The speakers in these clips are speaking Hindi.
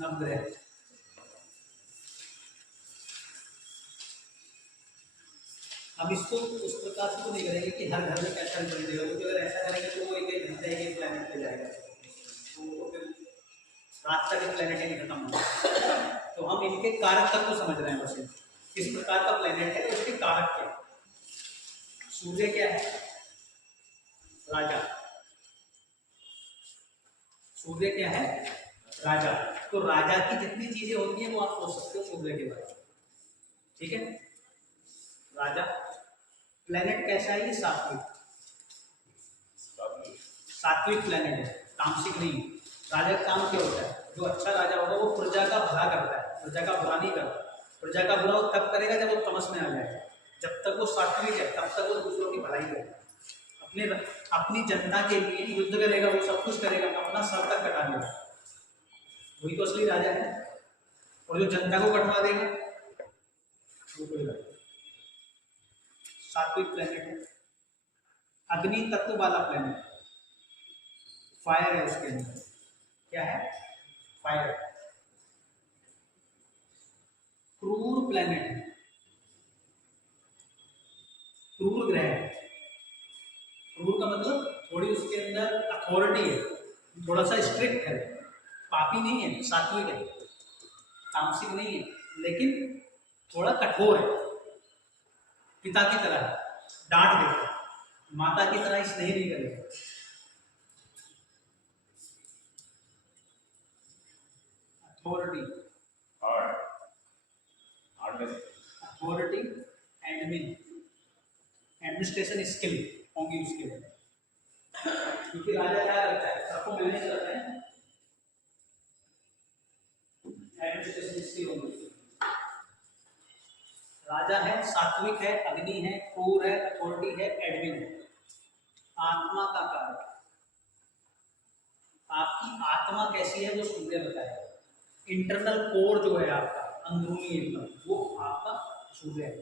नवग्रह। हम इसको उस प्रकार से तो नहीं करेंगे कि हर घर में कैसा रिजल्ट देगा, क्योंकि अगर ऐसा करेंगे तो वो एक एक घंटे एक प्लेनेट पे जाएगा, तो फिर रात तक प्लेनेट ही नहीं खत्म होगा। तो हम इनके कारक तक को समझ रहे हैं, बस किस प्रकार का प्लेनेट है, उसके कारक क्या है। सूर्य क्या है? राजा। सूर्य क्या है? राजा। तो राजा की जितनी चीजें होती हैं वो आप सोच सकते हो सूर्य के बारे में, ठीक है। राजा प्लेनेट कैसा है? ये सात्विक, सात्विक प्लेनेट है, तामसिक नहीं। राजा का काम क्या होता है? जो अच्छा राजा होगा वो प्रजा का भला करता है, प्रजा का बुरा नहीं करता। प्रजा का बुरा वो तब करेगा जब वो तमस में आ जाएगा। जब तक वो सात्विक है तब तक वो दूसरों की भलाई करेगा, अपने अपनी जनता के लिए युद्ध करेगा, वो सब कुछ करेगा, अपना सर तक कटा देगा, वही तो असली राजा है। और जो जनता को कटवा देगा वो कोई राजा। सात्विक प्लेनेट है, अग्नि तत्व वाला प्लेनेट, फायर है उसके अंदर। क्या है? फायर। क्रूर प्लेनेट है, क्रूर ग्रह है। क्रूर का मतलब थोड़ी उसके अंदर अथॉरिटी है, थोड़ा सा स्ट्रिक्ट है, पापी नहीं है, सात्विक है, तामसिक नहीं है, लेकिन थोड़ा कठोर है। पिता की तरह डांट देता है, माता की तरह स्नेह नहीं करेगा। Authority, authority, admin, administration skill होंगी उसके लिए, क्योंकि राजा क्या करता है? सबको मैनेज करता है, एडमिनिस्ट्रेशन स्किल होंगी। राजा है, सात्विक है, अग्नि है, क्रूर है, अथॉरिटी है, एडमिन है। आत्मा का कारक, आपकी आत्मा कैसी है वो सूर्य बताएगा। इंटरनल कोर जो है आपका, अंदरूनी एकदम, वो आपका सूर्य है।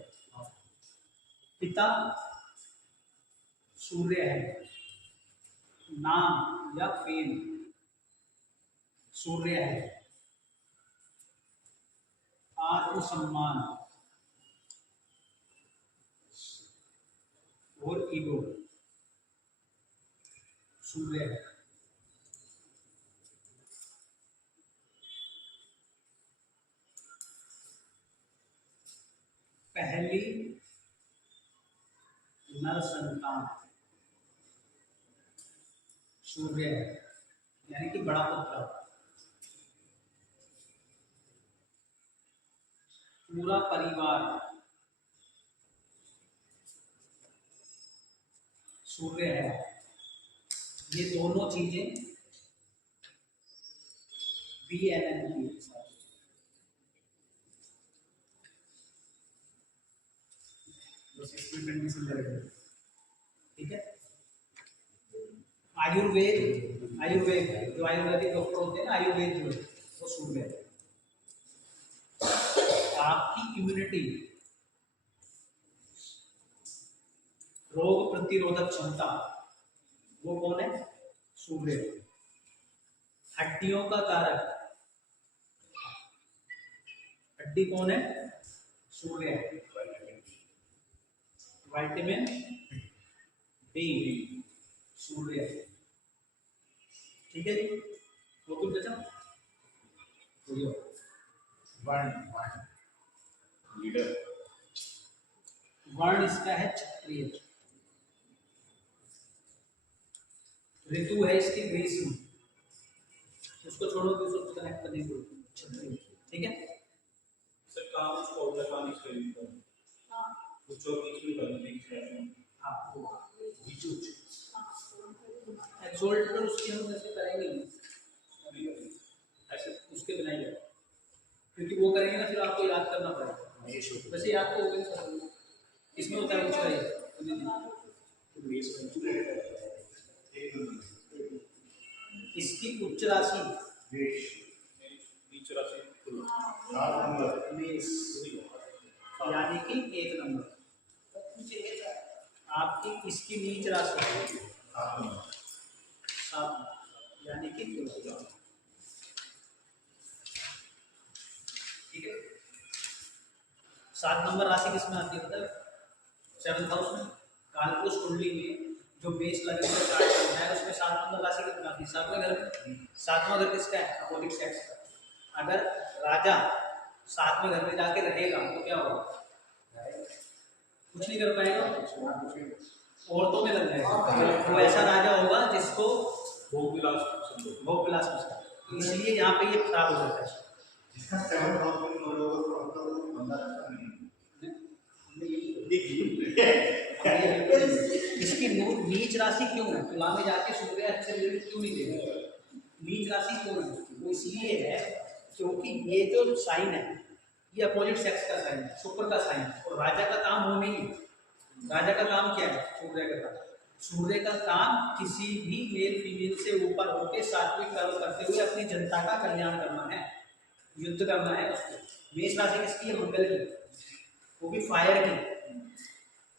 पिता सूर्य है, नाम या फेम सूर्य है, आत्मसम्मान और ईगो सूर्य है। पहली नर संतान सूर्य है, यानी कि बड़ा पुत्र। पूरा परिवार सूर्य है। ये दोनों चीजें BNN की, बस इसकी कंडीशन लगेगी, ठीक है। आयुर्वेद, आयुर्वेद जो आयुर्वेदिक डॉक्टर होते हैं ना, आयुर्वेद जो है वो सूर्य है। आपकी इम्यूनिटी, रोग प्रतिरोधक क्षमता, वो कौन है? सूर्य। हड्डियों का कारक, हड्डी कौन है? सूर्य है। विटामिन डी सूर्य है, ठीक है जी। वो कुछ बचा? लीडर, वर्ण इसका है क्षत्रिय, ऋतु है इसकी ग्रीष्म, उसको छोड़ो तो उसको कनेक्ट करने को क्षत्रिय, ठीक है। सर काम उसको आउटर पानी चाहिए, कुछ और बीच में करने हैं। हाँ, बीच एक्सोल्टर उसके हम ऐसे करेंगे नहीं, ऐसे उसके बिना ही है, क्योंकि वो करेंगे ना फिर आपको याद करना पड़ेगा। वैसे याद तो होगा सर, इसमें होता है उच्च, इसकी उच्च राशि नीच राशि मेष, यानी कि 1 नंबर। आपकी इसकी नीच राशि है 7, यानी कि तुला। 7 नंबर राशि किसमें आती है पता है? 7th हाउस में। कालपुरुष कुंडली में जो बेस लगे हुए चार्ट बनता है उसमें 7 नंबर राशि कितना आती है? 7वें घर में। 7वां घर किसका है? अपोजिट सेक्स का। अगर राजा 7वें घर में जाके रहेगा तो क्या होगा? कुछ नहीं कर पाएगा, औरतों में लग जाएगा। वो ऐसा राजा होगा जिसको भोग विलास भोग विलास पसंद है। तो इसलिए यहाँ पे ये खराब हो जाता है। जिसका 7 हाउस में लोग होगा तो उनका बंदा अच्छा नहीं इसकी नीच राशि क्यों है? तुला में जाके सूर्य अच्छे रिजल्ट क्यों नहीं देगा? नीच राशि क्यों है? वो इसलिए है क्योंकि ये जो साइन है ये अपोजिट सेक्स का साइन है, शुक्र का साइन है। और राजा का काम वो नहीं है। राजा का काम क्या है? सूर्य का काम। सूर्य का काम किसी भी मेल फीमेल से ऊपर होकर सात्विक कर्म करते हुए अपनी जनता का कल्याण करना है, युद्ध करना है उसको। मेष राशि किसकी है? मंगल की, वो भी फायर की।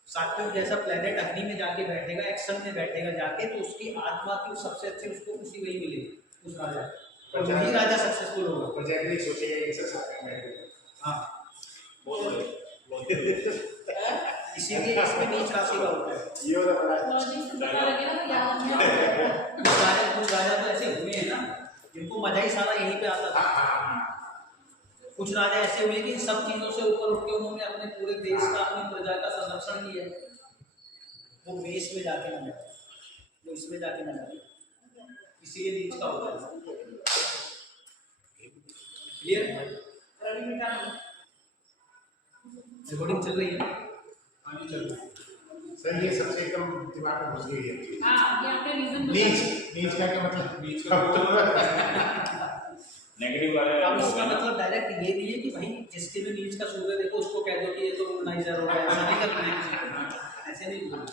सात्विक जैसा प्लेनेट अग्नि में जाके बैठेगा, एक्शन में बैठेगा जाके, तो उसकी आत्मा की सबसे अच्छी उसको खुशी वही मिलेगी, उस राजा और वही राजा सक्सेसफुल होगा। प्रोजेक्ट नहीं सोचेगा कि सर साथ में बैठेगा। हाँ, बहुत इसीलिए इसमें नीच राशि का होता है। ये वाला बड़ा कुछ राजा तो ऐसे हुए हैं ना जिनको मजा ही सारा यहीं पे आता था। कुछ राजा ऐसे हुए कि सब चीजों से ऊपर उठ के उन्होंने अपने पूरे देश का, अपनी प्रजा का संरक्षण किया। वो मेष में जाके न जाए, वो इसमें जाके न जाए, इसीलिए नीच का होता है। क्लियर? रिकॉर्डिंग चल रही है? हाँ चल रही है। सर ये सबसे एकदम दिमाग में घुस गई है। हाँ, ये आपने रीजन नीच का क्या मतलब? नीच का नेगेटिव वाले। अब इसका मतलब डायरेक्ट ये नहीं है कि भाई जिसके भी नीच का सूर्य देखो उसको कह दो कि ये तो वुमनाइजर हो गया, ऐसा नहीं करना है। ऐसे नहीं बोलना,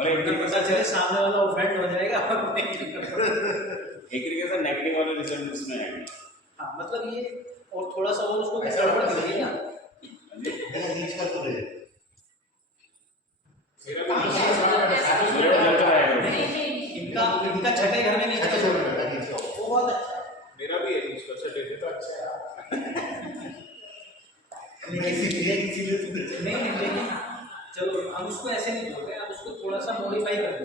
मतलब पता चले सामने वाला ऑफेंड हो जाएगा और नहीं करना। एक तरीके से नेगेटिव वाले रिजल्ट उसमें है। हाँ, मतलब ये और थोड़ा सा और उसको कैसे गड़बड़ कर दिया ना। मेरा नीच का तो है। इनका छठे घर में नीच का सूर्य है, नीच का वो बहुत अच्छा है। मेरा भी है इसका छठे तो अच्छा है। लेकिन चलो हम उसको ऐसे नहीं बोल रहे, आप उसको थोड़ा सा मॉडिफाई कर दो।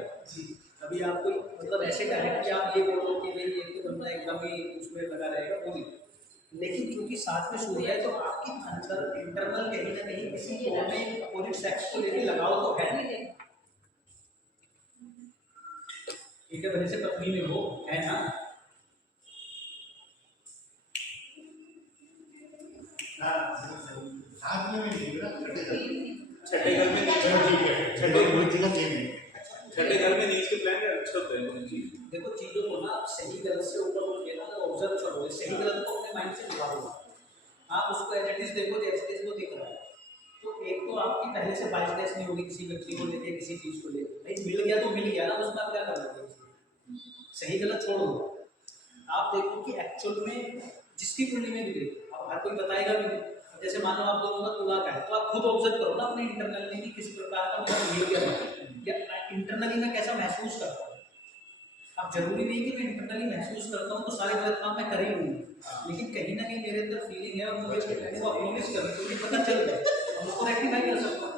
अभी आपको मतलब ऐसे डायरेक्टली आप ये बोलो कि भाई ये तो बंदा एकदम ही उसमें लगा रहेगा, वो नहीं। लेकिन क्योंकि साथ में सूर्य है तो आपके अंदर इंटरनल कहीं ना कहीं किसी कोने में अपोजिट सेक्स को लेकर लगाव तो है। ठीक है, वजह से पत्नी में वो है ना। साथ में नहीं ना छठे घर में छठे घर में नीच के प्लान अच्छे होते हैं। देखो चीजों को ना सही गलत से ऊपर उठ के ना ऑब्जर्व करो, सही गलत को अपने माइंड से निकालो। आप उसको एज इट इज देखो, एज इट इज वो दिख रहा है। तो एक तो आपकी पहले से बाइसनेस नहीं होगी किसी व्यक्ति को लेके, किसी चीज को लेके। भाई मिल गया तो मिल गया ना, उसमें आप क्या कर लोगे? सही गलत छोड़ दो। आप देखो कि एक्चुअल में जिसकी कुंडली में भी देखो, अब हर कोई बताएगा भी नहीं। जैसे मान लो आप दोनों का तुला का है, तो आप खुद ऑब्जर्व करो ना अपने इंटरनल में कि किस प्रकार का मेरा बिहेवियर या इंटरनली मैं कैसा महसूस करता हूँ। अब जरूरी नहीं कि मैं इंटरनली महसूस करता हूँ तो सारे गलत काम मैं कर ही लूँगा, लेकिन कहीं ना कहीं मेरे अंदर फीलिंग है और मुझे वो अप्रोच करनी तो मुझे पता चल जाए और उसको रेक्टिफाई कर सकता हूँ।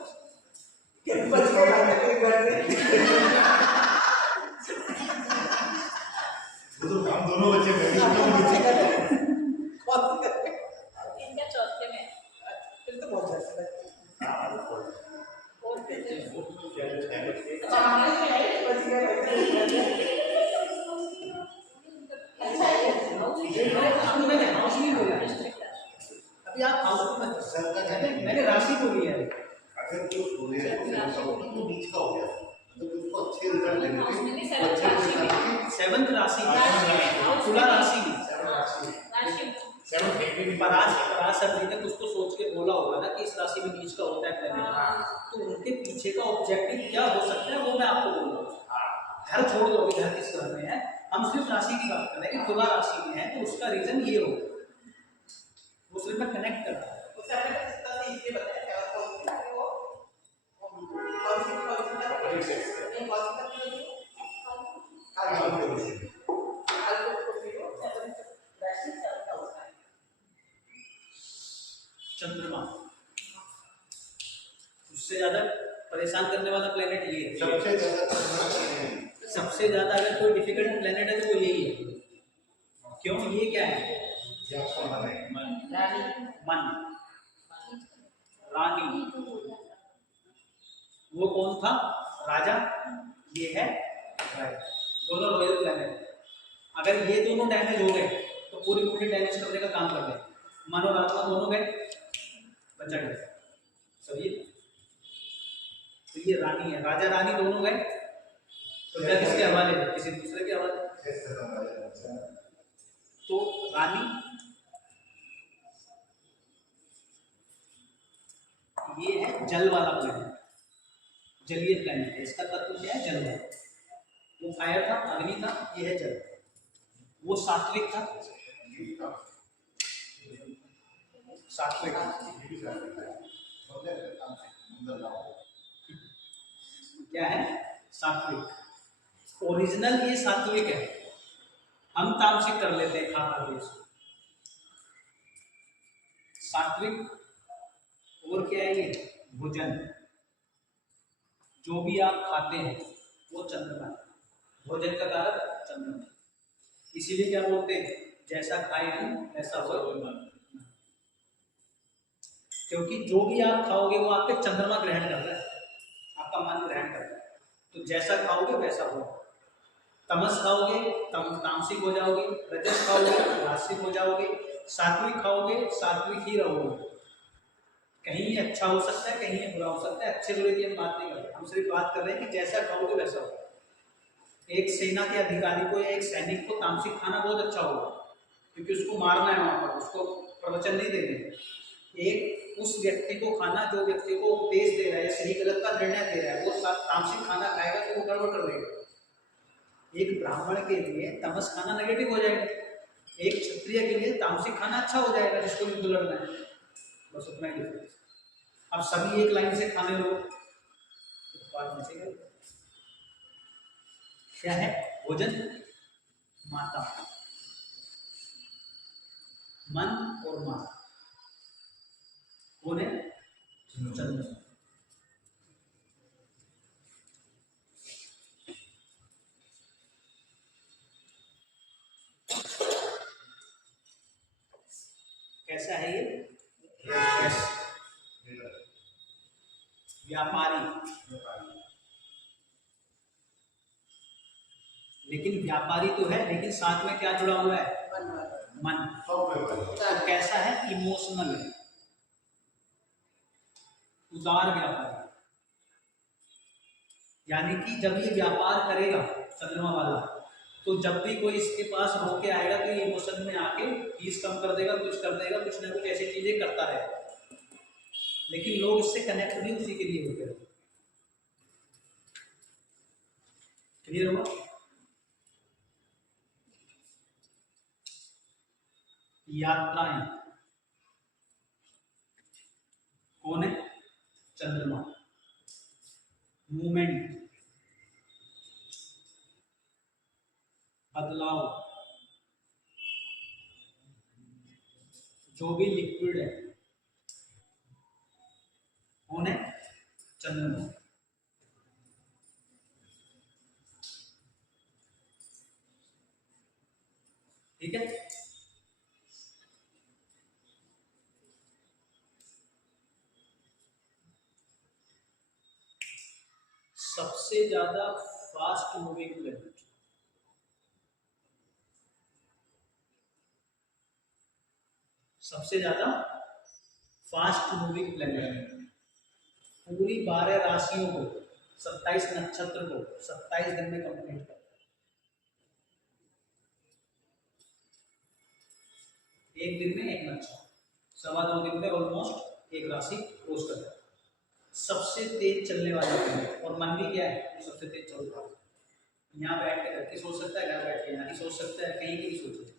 हम दोनों बच्चे इनका चौथे में फिर तो बहुत अच्छा है। मैंने हाउस नहीं बोला, अभी आप हाउस को मत, मैंने राशि बोली है। अगर जो सूर्य है वो नीच का हो गया तो उसको अच्छे रिजल्ट लेने के सेवंथ राशि तुला राशि पराशर जी ने कुछ तो सोच के बोला होगा ना कि इस राशि में नीच का होता है प्लेनेट, तो उनके पीछे का ऑब्जेक्टिव क्या हो सकता है वो मैं आपको बोलूँगा। घर छोड़ दो, अभी घर किस घर में है, हम सिर्फ राशि की बात कर रहे हैं कि तुला राशि में है तो उसका रीजन ये हो, वो सिर्फ मैं कनेक्ट करता है। चंद्रमा सबसे ज्यादा अगर कोई डिफिकल्ट प्लेनेट है तो वो यही है। क्यों? ये क्या है? मन, रानी। वो कौन था? राजा। ये है राजा। दोनों रॉयल प्लेनेट। अगर ये दोनों डैमेज हो गए तो पूरी मूवी डैमेज करने का काम कर गए। मन और आत्मा दोनों गए, बचा गया सही। तो ये रानी है, राजा रानी दोनों गए, तो क्या किसके हवाले? किसी दूसरे के हवाले। तो रानी ये है जल वाला प्लेनेट, जलीय प्लेनेट है। इसका तत्व क्या है? जल है। वो फायर था, अग्नि था, ये है जल। वो सात्विक था, सात्विक। क्या है? सात्विक। ओरिजिनल ये सात्विक है, हम तामसिक कर लेते हैं खा खा के इसको। सात्विक। और क्या है ये? भोजन। जो भी आप खाते हैं वो चंद्रमा है। भोजन का कारक चंद्रमा। इसीलिए क्या बोलते हैं? जैसा खाए हम वैसा हो। क्योंकि जो भी आप खाओगे वो आपके चंद्रमा ग्रहण कर रहा है, आपका मन ग्रहण कर रहा है। तो जैसा खाओगे वैसा हो। तमस खाओगे तामसिक हो जाओगे, रजस खाओगे राजसिक हो जाओगे, सात्विक खाओगे सात्विक ही रहोगे। कहीं ये अच्छा हो सकता है, कहीं ये बुरा हो सकता है। अच्छे बुरे की हम बात नहीं कर रहे, हम सिर्फ बात कर रहे हैं कि जैसा खाओगे वैसा हो। एक सेना के अधिकारी को या एक सैनिक को तामसिक खाना बहुत अच्छा होगा, क्योंकि उसको मारना है वहां पर, उसको प्रवचन नहीं देंगे। एक उस व्यक्ति को खाना जो व्यक्ति को उपदेश दे रहा है, सही गलत का निर्णय दे रहा है, वो तामसिक खाना खाएगा तो वो गड़बड़ कर देगा। एक ब्राह्मण के लिए तमस खाना नेगेटिव हो जाएगा, एक क्षत्रिय के लिए तामसिक खाना अच्छा हो जाएगा, जिसको युद्ध लड़ना है। बस उतना ही डिफरेंस। अब सभी एक लाइन से खाने लो तो बात बचेगा। क्या है? भोजन, माता, मन और माता। कौन है? चंद्रमा। कैसा है ये? व्यापारी। लेकिन व्यापारी तो है, लेकिन साथ में क्या जुड़ा हुआ है? मन। तो कैसा है? इमोशनल है, उदार व्यापारी। यानी कि जब ये व्यापार करेगा चंद्रमा वाला, तो जब भी कोई इसके पास होके आएगा तो ये इमोशन में आके फीस कम कर देगा, कुछ कर देगा, कुछ ना कुछ ऐसी चीजें करता रहेगा। लेकिन लोग इससे कनेक्ट नहीं उसी के लिए होते हैं। क्लियर हुआ? यात्राएं। कौन है? चंद्रमा। मूवमेंट, बदलाव, जो भी लिक्विड है, कौन है? चंद्रमा। ठीक है। सबसे ज्यादा फास्ट मूविंग प्लेनेट, सबसे ज्यादा फास्ट मूविंग प्लेनेट। पूरी 12 राशियों को, 27 नक्षत्र को 27 दिन में कंप्लीट करता है। एक दिन में एक नक्षत्र, 2.25 दिन में ऑलमोस्ट एक राशि क्रॉस करता है। सबसे तेज चलने वाला प्लेनेट। और मन भी क्या है? सबसे तेज चलता है। यहाँ बैठ के घर की सोच सकता है, घर बैठ के यहाँ की सोच सकता है, कहीं की भी सोच सकता है।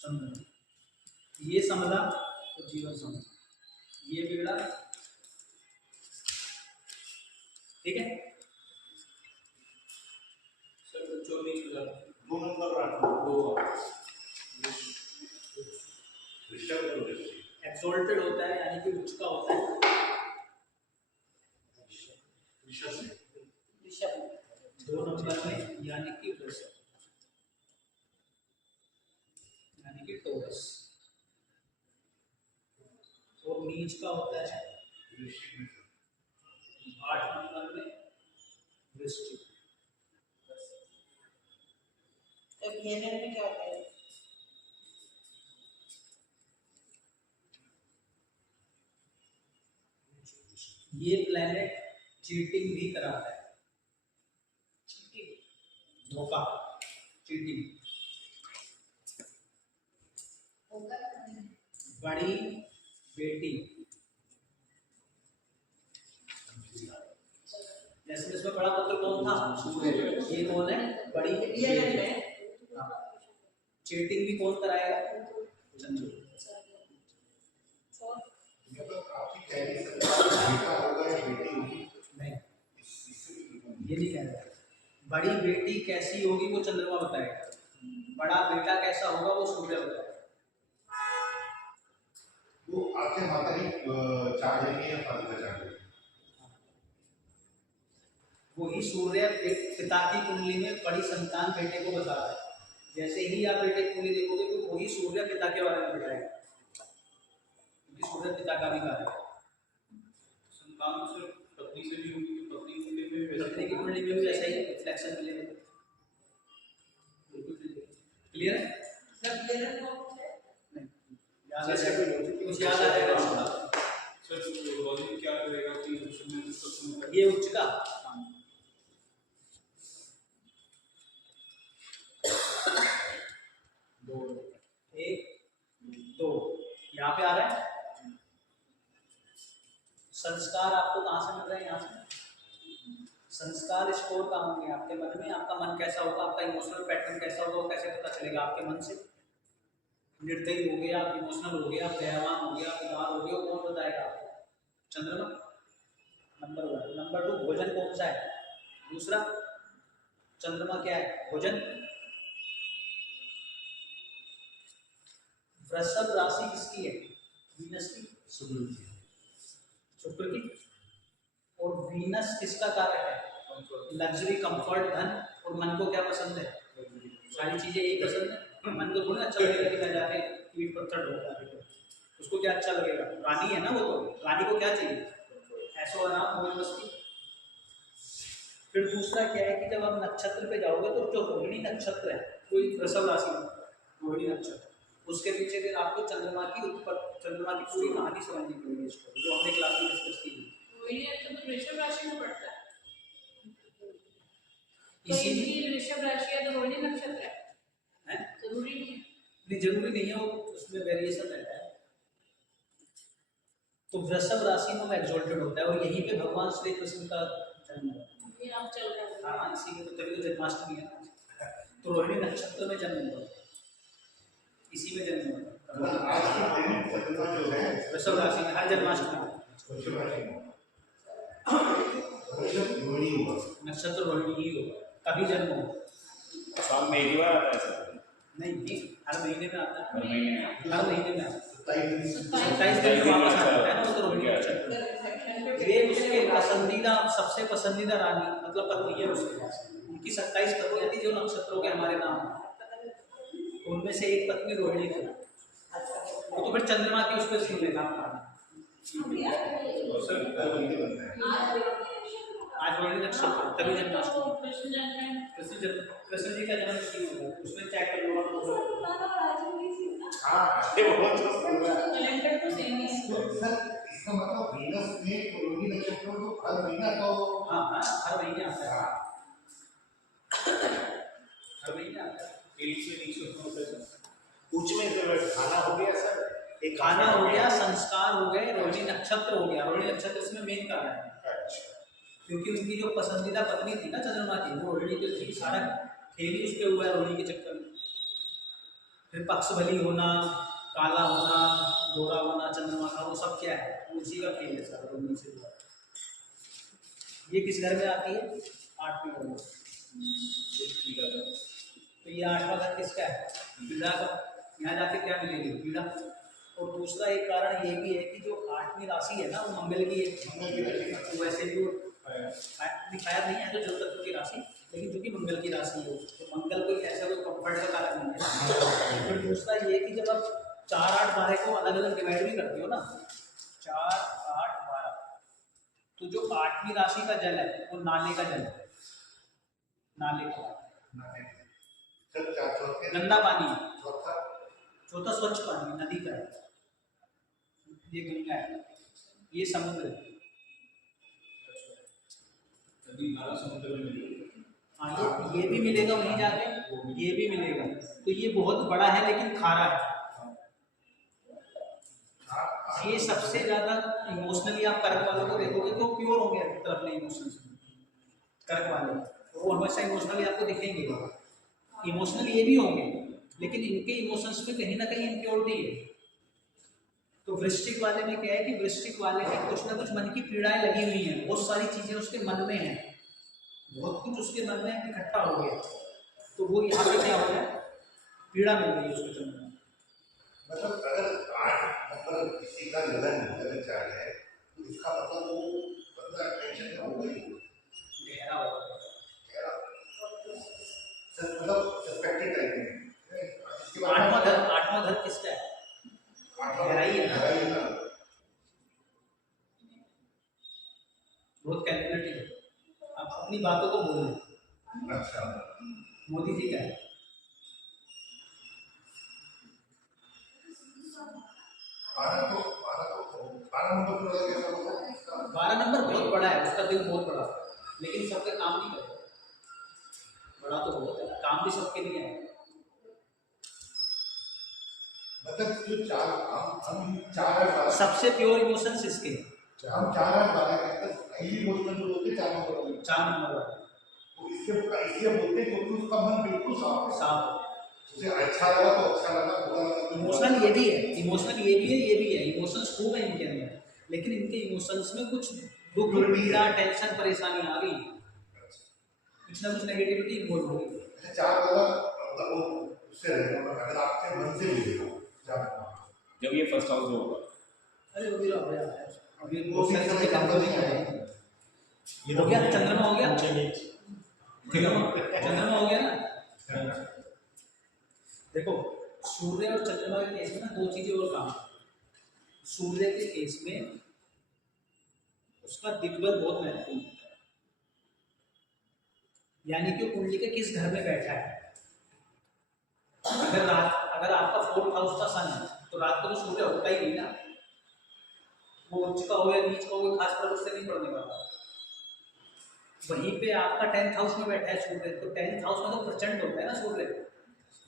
चंद्रमा। ये समझा तो जीवन समझ, ये बिगड़ा। ठीक है। सर बच्चों ने 2 नंबर 8 एक्सोल्टेड होता है यानी कि उच्च का होता है। ऋषभ ऋषभ यानी कि वृषभ, यानी कि टॉरस। और नीच का होता है 8 नंबर में वृश्चिक। तो VNL में क्या होता है? ये प्लेनेट चीटिंग भी कराता है, चीटिंग, धोखा, चीटिंग। बड़ी बेटी, जैसे इसमें बड़ा पुत्र कौन था? ये कौन है? बड़ी VNL में चीटिंग भी कौन कराएगा? चंद्र। मतलब आपकी कहने से बेटा होगा या बेटी होगी? नहीं, ये नहीं कह रहा। बड़ी बेटी कैसी होगी वो चंद्रमा बताएगा, बड़ा बेटा कैसा होगा वो सूर्य बताएगा। वो आपके माता ही चार्ज लेंगे या फादर का चार्ज लेंगे? वही सूर्य पिता की कुंडली में बड़ी संतान बेटे को बता रहा है। जैसे ही आप बेटे की कुंडली देखोगे तो वही सूर्य पिता के बारे में बताएगा, क्योंकि सूर्य पिता का भी कार्य है। संतान सिर्फ पत्नी से भी होगी, तो पत्नी कुंडली में वैसे पत्नी की कुंडली में भी ऐसा ही रिफ्लेक्शन मिलेगा। बिल्कुल क्लियर है? सब VNL में होता है। नहीं, कुछ याद आ जाएगा उसका। सर लॉजिक क्या करेगा कि उसमें सबसे ये उच्च का दो, एक, दो, यहाँ पे आ रहा है। संस्कार आपको कहाँ से मिल रहे हैं? यहाँ से। संस्कार स्टोर कहाँ होंगे? आपके मन में। आपका मन कैसा होगा, आपका इमोशनल पैटर्न कैसा होगा, वो कैसे पता चलेगा? आपके मन से। निर्दयी हो गया आप, इमोशनल हो गया आप, दयावान हो गया आप, उदार हो गया, कौन बताएगा आपको? चंद्रमा। नंबर 1। नंबर 2, भोजन कौन सा है? दूसरा, चंद्रमा क्या है? भोजन। वृषभ राशि किसकी है? वीनस की, शुक्र की। और वीनस किसका कारक है? लग्जरी, कंफर्ट, धन। और मन को क्या पसंद है? सारी चीजें यही पसंद है। मन को थोड़ा अच्छा लगेगा कि मैं जाके ईट पत्थर ढोऊंगा, उसको क्या अच्छा लगेगा? रानी है ना वो, तो रानी को क्या चाहिए? ऐसो आराम, मौज मस्ती। फिर दूसरा क्या है कि जब आप नक्षत्र पे जाओगे तो जो रोहिणी नक्षत्र है, कोई वृषभ राशि में रोहिणी नक्षत्र, उसके पीछे फिर आपको चंद्रमा की उत्पत्ति, चंद्रमा की पूरी कहानी समझनी पड़ेगी, इसको जो हमने क्लास में डिस्कस की। रोहिणी नक्षत्र वृषभ राशि में पड़ता है। तो इसीलिए इनकी वृषभ राशि है तो रोहिणी नक्षत्र है, है जरूरी नहीं है। नहीं, जरूरी नहीं है, वो उसमें वेरिएशन रहता है। तो वृषभ राशि में एग्जॉल्टेड होता है, और यहीं पे भगवान श्री कृष्ण का जन्म हुआ। ये आप चल रहे हैं। हाँ, इसी में तो तभी तो जन्माष्टमी है ना। तो रोहिणी नक्षत्र में जन्म हुआ, इसी में जन्म हुआ आज के दिन चंद्रमा जो है वृषभ राशि में हर जन्माष्टमी में। वृषभ राशि में वृषभ रोहिणी हुआ। नक्षत्र रोहिणी ही होगा, तभी जन्म हो। साल में एक ही बार आता है सर? नहीं, हर महीने में आता है, हर महीने में? हर महीने में आता है। 27 27 दिन में वापस आता है ना, वो तो रोहिणी नक्षत्र है। सेक्शन पे ये उसके पसंदीदा, सबसे पसंदीदा रानी मतलब पत्नी है उसके, उनकी 27 पत्नियां थी जो नक्षत्रों के हमारे नाम हैं। उनमें से एक पत्नी रोहिणी थी, वो तो फिर चंद्रमा की उस पर सुन लेना। आज रोहिणी नक्षत्र, तभी जन्माष्टमी। कृष्ण जन्म है। कृष्ण जी का जन्म इसी में हुआ, उसमें चेक कर लो। हाँ, ये बहुत कैलेंडर तो सेम ही है। सर इसका मतलब वीनस में रोहिणी नक्षत्र तो हर महीना तो हाँ, हर महीने आता है, हर महीने आता है। एक से नीचे होता है सर। कुछ में तो खाना हो गया सर, एक खाना हो गया, संस्कार हो गए, रोहिणी नक्षत्र हो गया। रोहिणी नक्षत्र इसमें मेन कारण है, क्योंकि उनकी जो पसंदीदा पत्नी थी ना चंद्रमा की, वो रोहिणी की थी। सारा खेल ही उस पर हुआ है रोहिणी के चक्कर में। फिर पक्ष बली होना, काला होना, गोरा होना चंद्रमा का, वो सब क्या है? उसी का खेल है सारा, रोहिणी से हुआ। ये किस घर में आती है? 8वें घर में। तो ये 8वां घर किसका है? पीड़ा का। यहाँ जाके क्या मिलेगी? पीड़ा। और दूसरा एक कारण ये भी है कि जो 8वीं राशि है ना, वो मंगल की है। मंगल की राशि है। तो वैसे भी वो फायर नहीं है, तो जल तत्व की राशि, लेकिन क्योंकि मंगल की राशि है तो मंगल कोई ऐसा कोई कंफर्ट का कारक नहीं है। फिर दूसरा ये कि जब आप 4, 8, 12 को अलग अलग डिवाइड भी करते हो ना, 4, 8, 12, तो जो 8वीं राशि का जल है वो नाले का जल है, नाले का सर चौथे गंदा पानी है, चौथा चौथा स्वच्छ पानी नदी का है, ये गंगा है, ये समुद्र है। नदी नाला समुद्र में मिलेगा। हाँ ये भी मिलेगा वहीं जाके, ये भी मिलेगा, तो ये बहुत बड़ा है लेकिन खारा है। ये सबसे ज्यादा इमोशनली आप कर्क वालों को देखोगे तो प्योर होंगे अधिकतर अपने इमोशंस में, कर्क वाले वो हमेशा इमोशनली आपको दिखेंगे, इमोशनल ये भी होंगे लेकिन इनके इमोशंस में कहीं ना कहीं इम्प्योरिटी है। तो वृश्चिक वाले में क्या है कि वृश्चिक वाले में कुछ ना कुछ मन की पीड़ाएं लगी हुई हैं, बहुत सारी चीजें उसके मन में हैं, बहुत कुछ उसके मन में इकट्ठा हो गया, तो वो यहाँ पे क्या हो रहा है, पीड़ा मिल रही है उसके चंद्र में। मतलब अगर 8 नंबर किसी का लगन चाल है तो इसका मतलब वो बंदा टेंशन में हो गई गहरा हो रहा है। सर मतलब सस्पेक्टेड टाइप में इसके आठवां घर किसका है? गहराई है ना? गहराई है ना। बहुत कैलकुलेटिव है, आप अपनी बातों को बोल रहे। अच्छा मोदी जी का है 12 नंबर तो अलग कैसा होता है इसका 12 नंबर बहुत बड़ा है, उसका दिल बहुत बड़ा है, लेकिन सबके काम नहीं करता, बड़ा तो बहुत है, काम भी सबके लिए है। मतलब जो चार हम 4 सबसे प्योर इमोशंस इसके हम 4 के अंदर पहली इमोशनल जो होते 4 नंबर वाले 4 नंबर वाले तो इससे बोलते हैं क्योंकि उसका मन बिल्कुल साफ है साफ। उसे अच्छा लगा तो अच्छा लगा बुरा लगा तो बुरा इमोशनल लगा। ये भी है, इमोशनल ये भी है, ये भी है, इमोशंस खूब है इनके अंदर, लेकिन इनके इमोशंस में कुछ दुख, पीड़ा, टेंशन, परेशानी आ गई, कुछ ना कुछ नेगेटिविटी इन्वॉल्व हो गई। अच्छा 4 वाला मतलब वो उससे रहेगा अगर आपके मन से मिलेगा 4 जब ये फर्स्ट हाउस में होगा अरे वो भी रहा है अभी वो बहुत भी सारी समय चीजें काम काम करने नहीं का है। है ये हो गया, चंद्रमा हो गया, चंद्रमा हो गया ना। देखो सूर्य और चंद्रमा के केस में ना 2 चीजें और काम। सूर्य के केस में उसका दिग्बल बहुत महत्वपूर्ण है, यानी कि कुंडली के किस घर में बैठा है। अगर आपका 4th हाउस का सन है तो रात को तो सूर्य होता ही नहीं ना, वो उच्च का हो या नीच का हो, खास प्रभाव उससे नहीं पड़ने वाला। वहीं पे आपका 10th हाउस में बैठा है सूर्य, तो 10th हाउस में तो प्रचंड होता है ना सूर्य,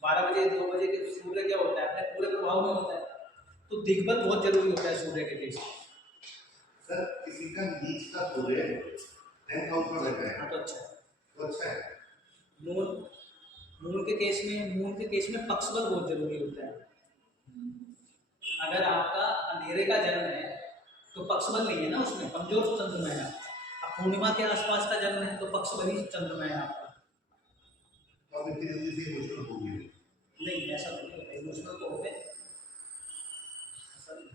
12 बजे 2 बजे के सूर्य क्या होता है, अपने पूरे प्रभाव में होता है, तो दिग्बल बहुत जरूरी होता है सूर्य के केस में। सर किसी का नीच का सूर्य 10th हाउस में बैठा है हाँ तो अच्छा है। तो अच्छा है मून के केस में पक्ष बल बहुत जरूरी होता है। अगर आपका अंधेरे का जन्म है तो पक्ष बल नहीं है ना, उसमें कमजोर चंद्रमा है। अब पूर्णिमा के आसपास का जन्म है तो पक्ष बल ही चंद्रमा है आपका। तो अब इतनी जल्दी से इमोशनल हो गई नहीं ऐसा नहीं होता, इमोशनल तो होते हैं, ऐसा नहीं।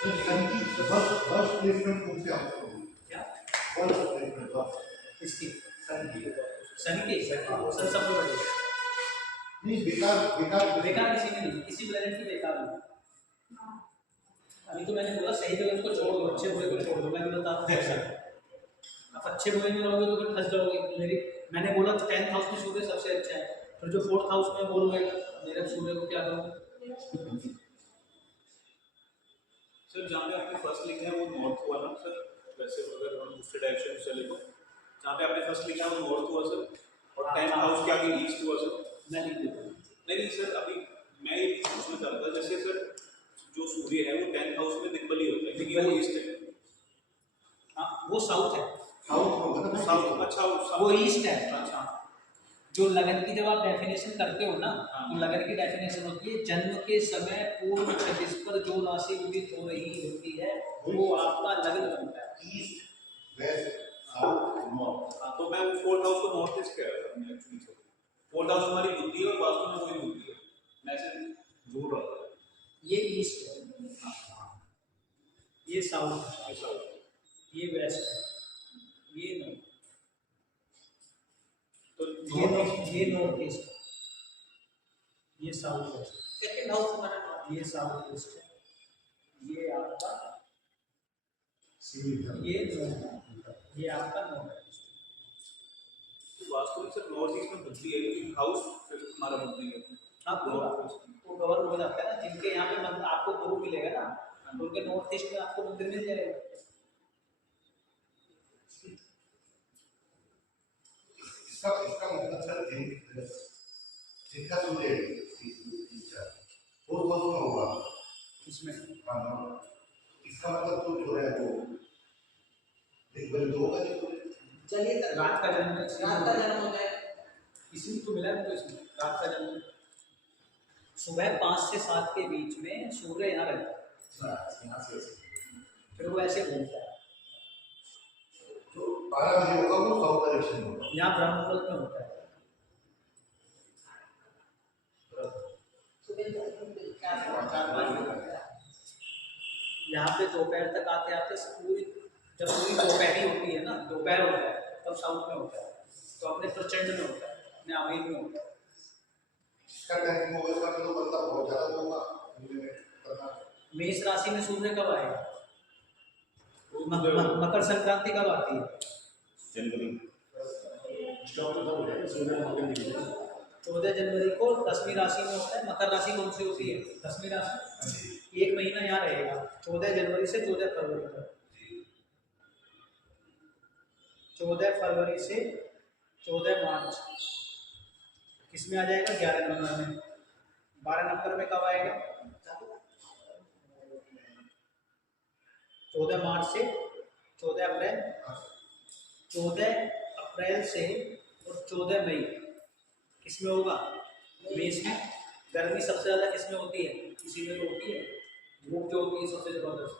सर सन की फर्स्ट प्लेसमेंट कौन से हाउस में होगी क्या फर्स्ट प्लेसमेंट इसकी सन की सन सब में बढ़ेगा। नहीं बेकार बेकार किसी ने नहीं, किसी प्लेनेट की बेकार नहीं। अभी तो मैंने बोला सही जगह उसको छोड़ दो, अच्छे बुरे को छोड़ दो, मैंने बोला था ऐसा आप अच्छे बुरे में रहोगे तो फिर फंस जाओगे। मैंने बोला 10th हाउस में सूर्य सबसे अच्छा है, फिर जो 4th हाउस में बोल रहेगा मेरे सूर्य को क्या करूँ। सर जहाँ पे आपने फर्स्ट लिखा है वो नॉर्थ हुआ ना सर, वैसे अगर हम दूसरे डायरेक्शन से चले तो जहाँ पे आपने फर्स्ट लिखा है वो नॉर्थ हुआ सर, और 10th हाउस के आगे ईस्ट हुआ सर। मैं लिख देता हूँ। नहीं सर, अभी मैं ये पूछना चाहता था जैसे सर जो सूर्य है वो 10th हाउस में दिग्बल ही होता है क्योंकि वो ईस्ट है। हाँ वो साउथ है, साउथ अच्छा वो ईस्ट है। अच्छा जो लगन की जब आप डेफिनेशन करते हो ना तो लगन की डेफिनेशन होती है जन्म के समय पूर्व क्षतिज पर जो राशि उदित हो रही होती है वो आपका लगन बनता है। ईस्ट वेस्ट साउथ नॉर्थ हाँ, तो मैं वो 4th हाउस को नॉर्थ ईस्ट कह रहा था मैं एक्चुअली सर। 4th हाउस हमारी बुद्धि है और वास्तव में वही बुद्धि है, मैं सिर्फ जोड़ रहा था। ये ईस्ट है, ये साउथ है, ऐसा होता है। ये वेस्ट है, ये नॉर्थ। ये नॉर्थ ईस्ट, ये साउथ वेस्ट, सेकंड हाउस हमारा नॉर्थ। ये साउथ ईस्ट है, ये आपका सीधी ये नॉर्थ, ये आपका नॉर्थ ईस्ट। तो वास्तु में सर नॉर्थ ईस्ट में बदली है लेकिन हाउस फिफ्थ हमारा बदली है। आपको नॉर्थ ईस्ट वो गवर्न हो जाता है ना, जिनके यहाँ पे आपको गुरु मिलेगा ना, तो उनके नॉर्थ ईस्ट में आपको मंदिर मिल जाएगा। इसका मतलब सर जिनका जो है वो बहुत होगा इसमें हाँ, इसका मतलब तो जो है वो एक बार दो होगा जो चलिए तक रात का जन्म है, रात का जन्म हो जाए। इसी को मिला है, तो इसमें रात का जन्म सुबह 5 से 7 के बीच में सूर्य यहाँ रहता है, फिर वो ऐसे घूमता है। जो 12 बजे होगा वो साउथ डायरेक्शन में होगा। यहाँ ब्रह्म मुहूर्त में होता है। सुबह 4-5 यहाँ पे दोपहर तक आते आते पूरी, जब पूरी दोपहरी होती है ना, दोपहर होता है तब साउथ में होता है, तो अपने प्रचंड में होता है, अपने आमीर में होता है। इसका टाइम होगा, इसका तो मतलब बहुत ज़्यादा होगा करना। मेष राशि में सूर्य कब आएगा? मकर संक्रांति कब आती है? जनवरी 14 जनवरी को 10वीं राशि में होता है। मकर राशि कौन सी होती है? 10वीं राशि। एक महीना यहाँ रहेगा, 14 जनवरी से 14 फरवरी तक। 14 फरवरी से 14 मार्च किसमें आ जाएगा? 11 नंबर में। 12 नंबर में कब आएगा? 14 मार्च से 14 अप्रैल, 14 अप्रैल से और 14 मई किसमें होगा? मेष में। गर्मी सबसे ज़्यादा किसमें होती है? इसी में होती है, धूप जो होती है सबसे ज़बरदस्त।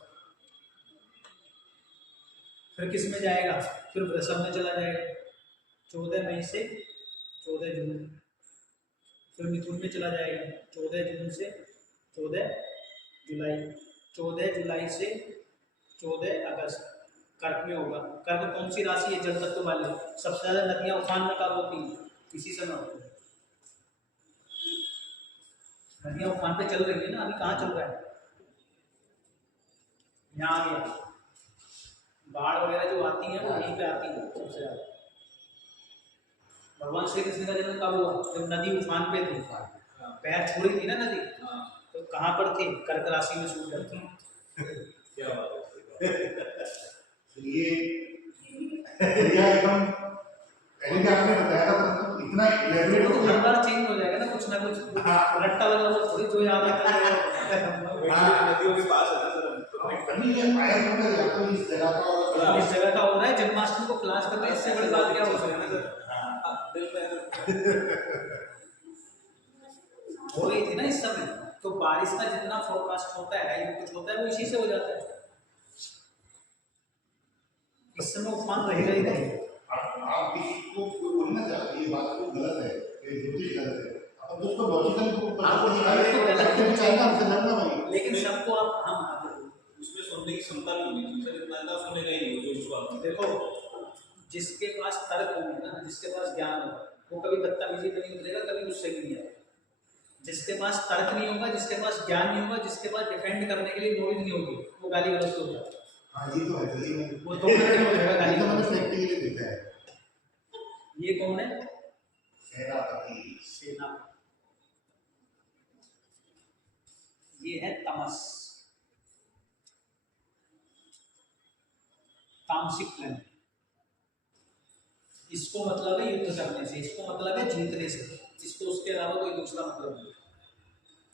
फिर किस में जाएगा? फिर वृषभ में चला जाएगा 14 मई से 14 जून। फिर मिथुन में चला जाएगा 14 जून से 14 जुलाई। 14 जुलाई से 14 अगस्त कर्क में होगा। कर्क कौन सी राशि है? जल तत्व वाली। सबसे ज़्यादा नदियाँ उफान में कब होती हैं? इसी समय होती है। नदियाँ उफान पे चल रही है ना, अभी कहाँ चल रहा है? यहाँ आ गया। बाढ़ वगैरह जो आती है वो यहीं पे आती है सबसे ज़्यादा। भगवान श्री कृष्ण का जन्म कब हुआ? जब नदी उफान पे थी, पैर छोड़ी थी ना नदी, तो कहाँ पर थी? कर्क राशि में सूर्य थी। क्या बात है। ये एकदम पहले भी आपने बताया था, परंतु इतना इलेबोरेट तो हो हर बार चेंज हो जाएगा ना, कुछ ना कुछ रट्टा लगा हुआ थोड़ी जो याद आता है। नदियों के पास है ना सर हम। अभी ये आया होगा या तो इस जगह का इस जगह का हो रहा है, जन्माष्टमी को क्लास कर रहे हैं, इससे बड़ी बात क्या हो सकती है? हो रही थी ना इस समय, तो बारिश का जितना फोरकास्ट होता है या कुछ होता है वो इसी से हो जाता है। इस समय उफान रहेगा ही नहीं। आप किसी को बोलना चाहते हैं ये बात को गलत है, ये ज्योतिष गलत है, अब दोस्तों लॉजिकल को गलत चाहिए हमसे लड़ना भाई। लेकिन सबको आप हम उसमें सुनने की क्षमता भी होनी चाहिए सर, इतना ना सुनेगा ही नहीं जो विश्वास। देखो, जिसके पास तर्क होंगे ना, जिसके पास ज्ञान होगा, वो कभी बदतमीजी पे नहीं उतरेगा, कभी गुस्से में नहीं आएगा। जिसके पास तर्क नहीं होगा, जिसके पास ज्ञान नहीं होगा, जिसके पास डिफेंड करने के लिए नॉलेज नहीं होगी, वो गाली गलौज हो जाएगा। हाँ ये तो है, चलिए मैं वो 2 मिनट में हो जाएगा गाली तो मैंने गलौज। प्रैक्टिकली देखा है। ये कौन है? सेनापति। सेना। ये है तमस, तामसिक प्लान। इसको मतलब है युद्ध करने से, इसको मतलब है जीतने से, इसको उसके अलावा कोई दूसरा मतलब नहीं।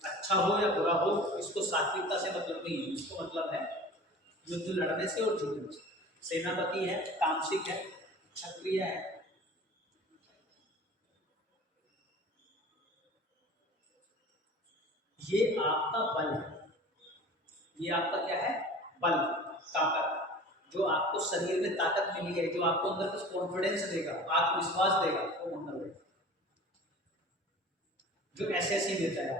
अच्छा हो या बुरा हो, इसको सात्विकता से मतलब नहीं है, इसको मतलब है युद्ध लड़ने से और जीतने से। सेनापति है, तामसिक है, क्षत्रिय है। ये आपका बल है, ये आपका क्या है? बल, ताकत, जो आपको शरीर में ताकत मिली है, जो आपको अंदर कुछ कॉन्फिडेंस देगा, आत्मविश्वास देगा, वो मंगल है। जो एसएससी देता है,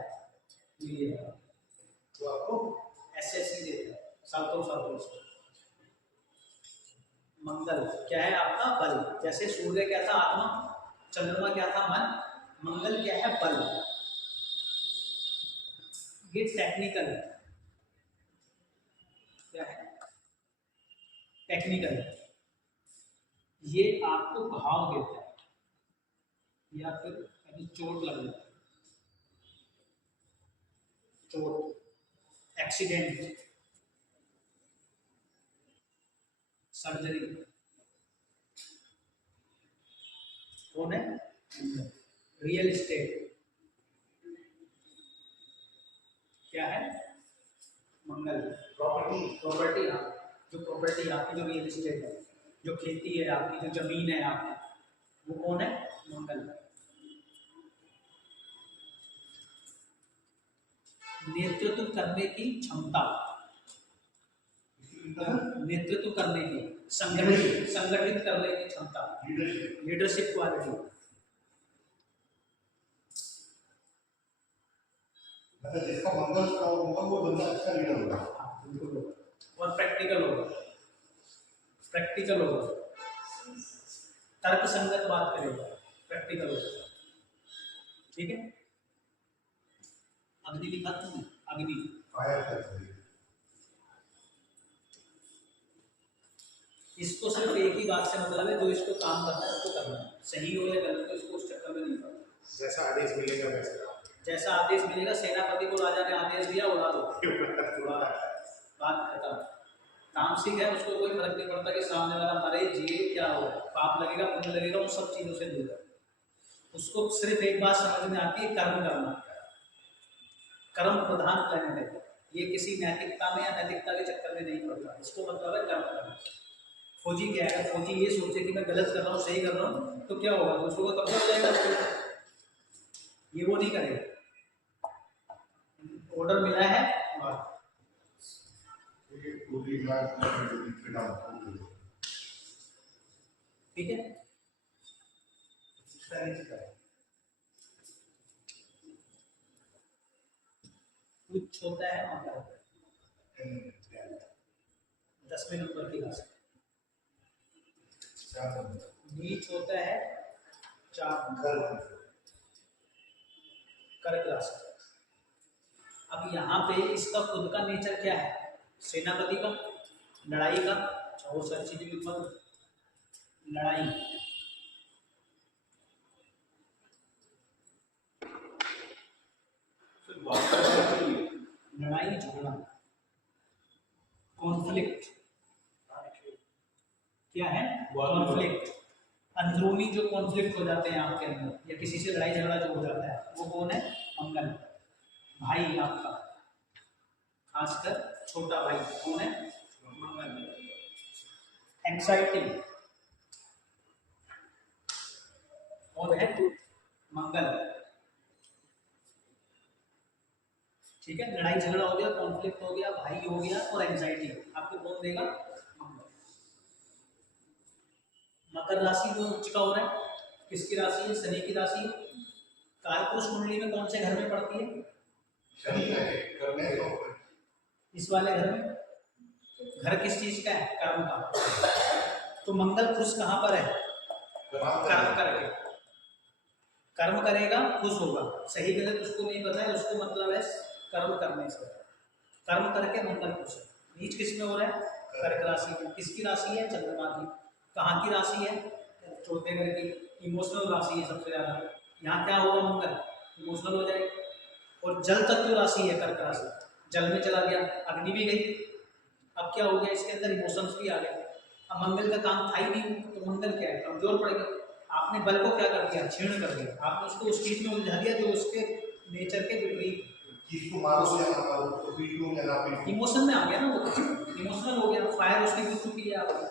ये है तो आपको एसएससी देता है, साउथ मंगल क्या है? आपका बल। जैसे सूर्य क्या था? आत्मा। चंद्रमा क्या था? मन। मंगल क्या है? बल। ये टेक्निकल है। क्या है? टेक्निकल है। ये आपको घाव देता है या फिर कभी चोट लग जाती है, चोट, एक्सीडेंट, सर्जरी। कौन है? रियल एस्टेट क्या है? मंगल। प्रॉपर्टी हाँ, जो प्रॉपर्टी आपकी, जो रियल एस्टेट है, जो खेती है आपकी, जो जमीन है आपकी, वो कौन है? मंगल। नेतृत्व करने की क्षमता, नेतृत्व करने की, संगठित करने की क्षमता, लीडरशिप क्वालिटी। मतलब जिसका मंगल स्ट्रांग होगा वो बंदा अच्छा लीडर होगा। और प्रैक्टिकल होगा, प्रैक्टिकल होगा, तर्क संगत बात करेगा, प्रैक्टिकल होगा। ठीक है। अग्नि लिखा तुमने? अग्नि फायर करते हैं। इसको सिर्फ एक ही बात से मतलब है, जो इसको काम करना है उसको करना है, सही हो या गलत हो इसको उस चक्कर में नहीं करना। जैसा आदेश मिलेगा वैसा जैसा आदेश मिलेगा, सेनापति को राजा ने आदेश दिया, उड़ा दो, बात खत्म। तामसिक है, उसको कोई फर्क नहीं पड़ता कि सामने वाला मरे जिए क्या हो, पाप लगेगा पुण्य लगेगा, उन सब चीजों से दूर है। उसको सिर्फ एक बात समझ में आती है, कर्म करना। कर्म प्रधान प्लेनेट है ये, किसी नैतिकता में या नैतिकता के चक्कर में नहीं पड़ता। इसको मतलब है कर्म करना। फौजी क्या है? फौजी ये सोचे कि मैं गलत कर रहा हूँ, सही कर रहा हूँ, तो क्या होगा? दूसरों का कब्जा हो जाएगा। ये वो नहीं करेगा। ऑर्डर मिला है, ठीक है। कुछ होता है वहां पर 10वें नंबर की राशि, नीच होता है 4 कर्क राशि। अब यहाँ पे इसका खुद का नेचर क्या है? सेनापति का, लड़ाई का, बहुत सारी चीजें लिखवा दो। लड़ाई, लड़ाई झगड़ा, कॉन्फ्लिक्ट। क्या है? कॉन्फ्लिक्ट। अंदरूनी जो कॉन्फ्लिक्ट हो जाते हैं आपके अंदर, या किसी से लड़ाई झगड़ा जो हो जाता है, वो कौन है? मंगल। भाई आपका, खासकर छोटा भाई, कौन है? मंगल। एंग्जाइटी कौन है? मंगल। ठीक है। लड़ाई झगड़ा हो गया, कॉन्फ्लिक्ट हो गया, भाई हो गया, और एंग्जाइटी आपको कौन देगा? मंगल। मकर राशि में उच्च का हो रहा है, किसकी राशि है? शनि की राशि है। कालपुरुष कुंडली में कौन से घर में पड़ती है? इस वाले घर में। घर किस चीज का है? कर्म का। तो मंगल खुश कहाँ पर है? कर्म करके। कर्म करेगा खुश होगा। सही गलत उसको नहीं पता है, उसको मतलब है कर्म करने से। कर्म करके मंगल खुश है। नीच किस में हो रहा है? कर्क राशि में। किसकी राशि है? चंद्रमा की। कहाँ की राशि है? चौथे घर की। इमोशनल राशि है सबसे ज्यादा। यहाँ क्या होगा? मंगल इमोशनल हो जाएगा। और जल तत्व राशि है कर्क राशि, जल में चला गया, अग्नि भी गई। अब क्या हो गया? इसके अंदर इमोशंस भी आ गए। अब मंगल का काम था ही नहीं, तो मंगल क्या है? कमजोर पड़ गया। आपने बल को क्या कर दिया? क्षीण कर दिया। आपने उसको उस चीज में उलझा दिया जो उसके नेचर के विपरीत। इमोशन में आ गया ना, वो इमोशनल हो गया, फायर उसकी गिर चुकी है आपकी।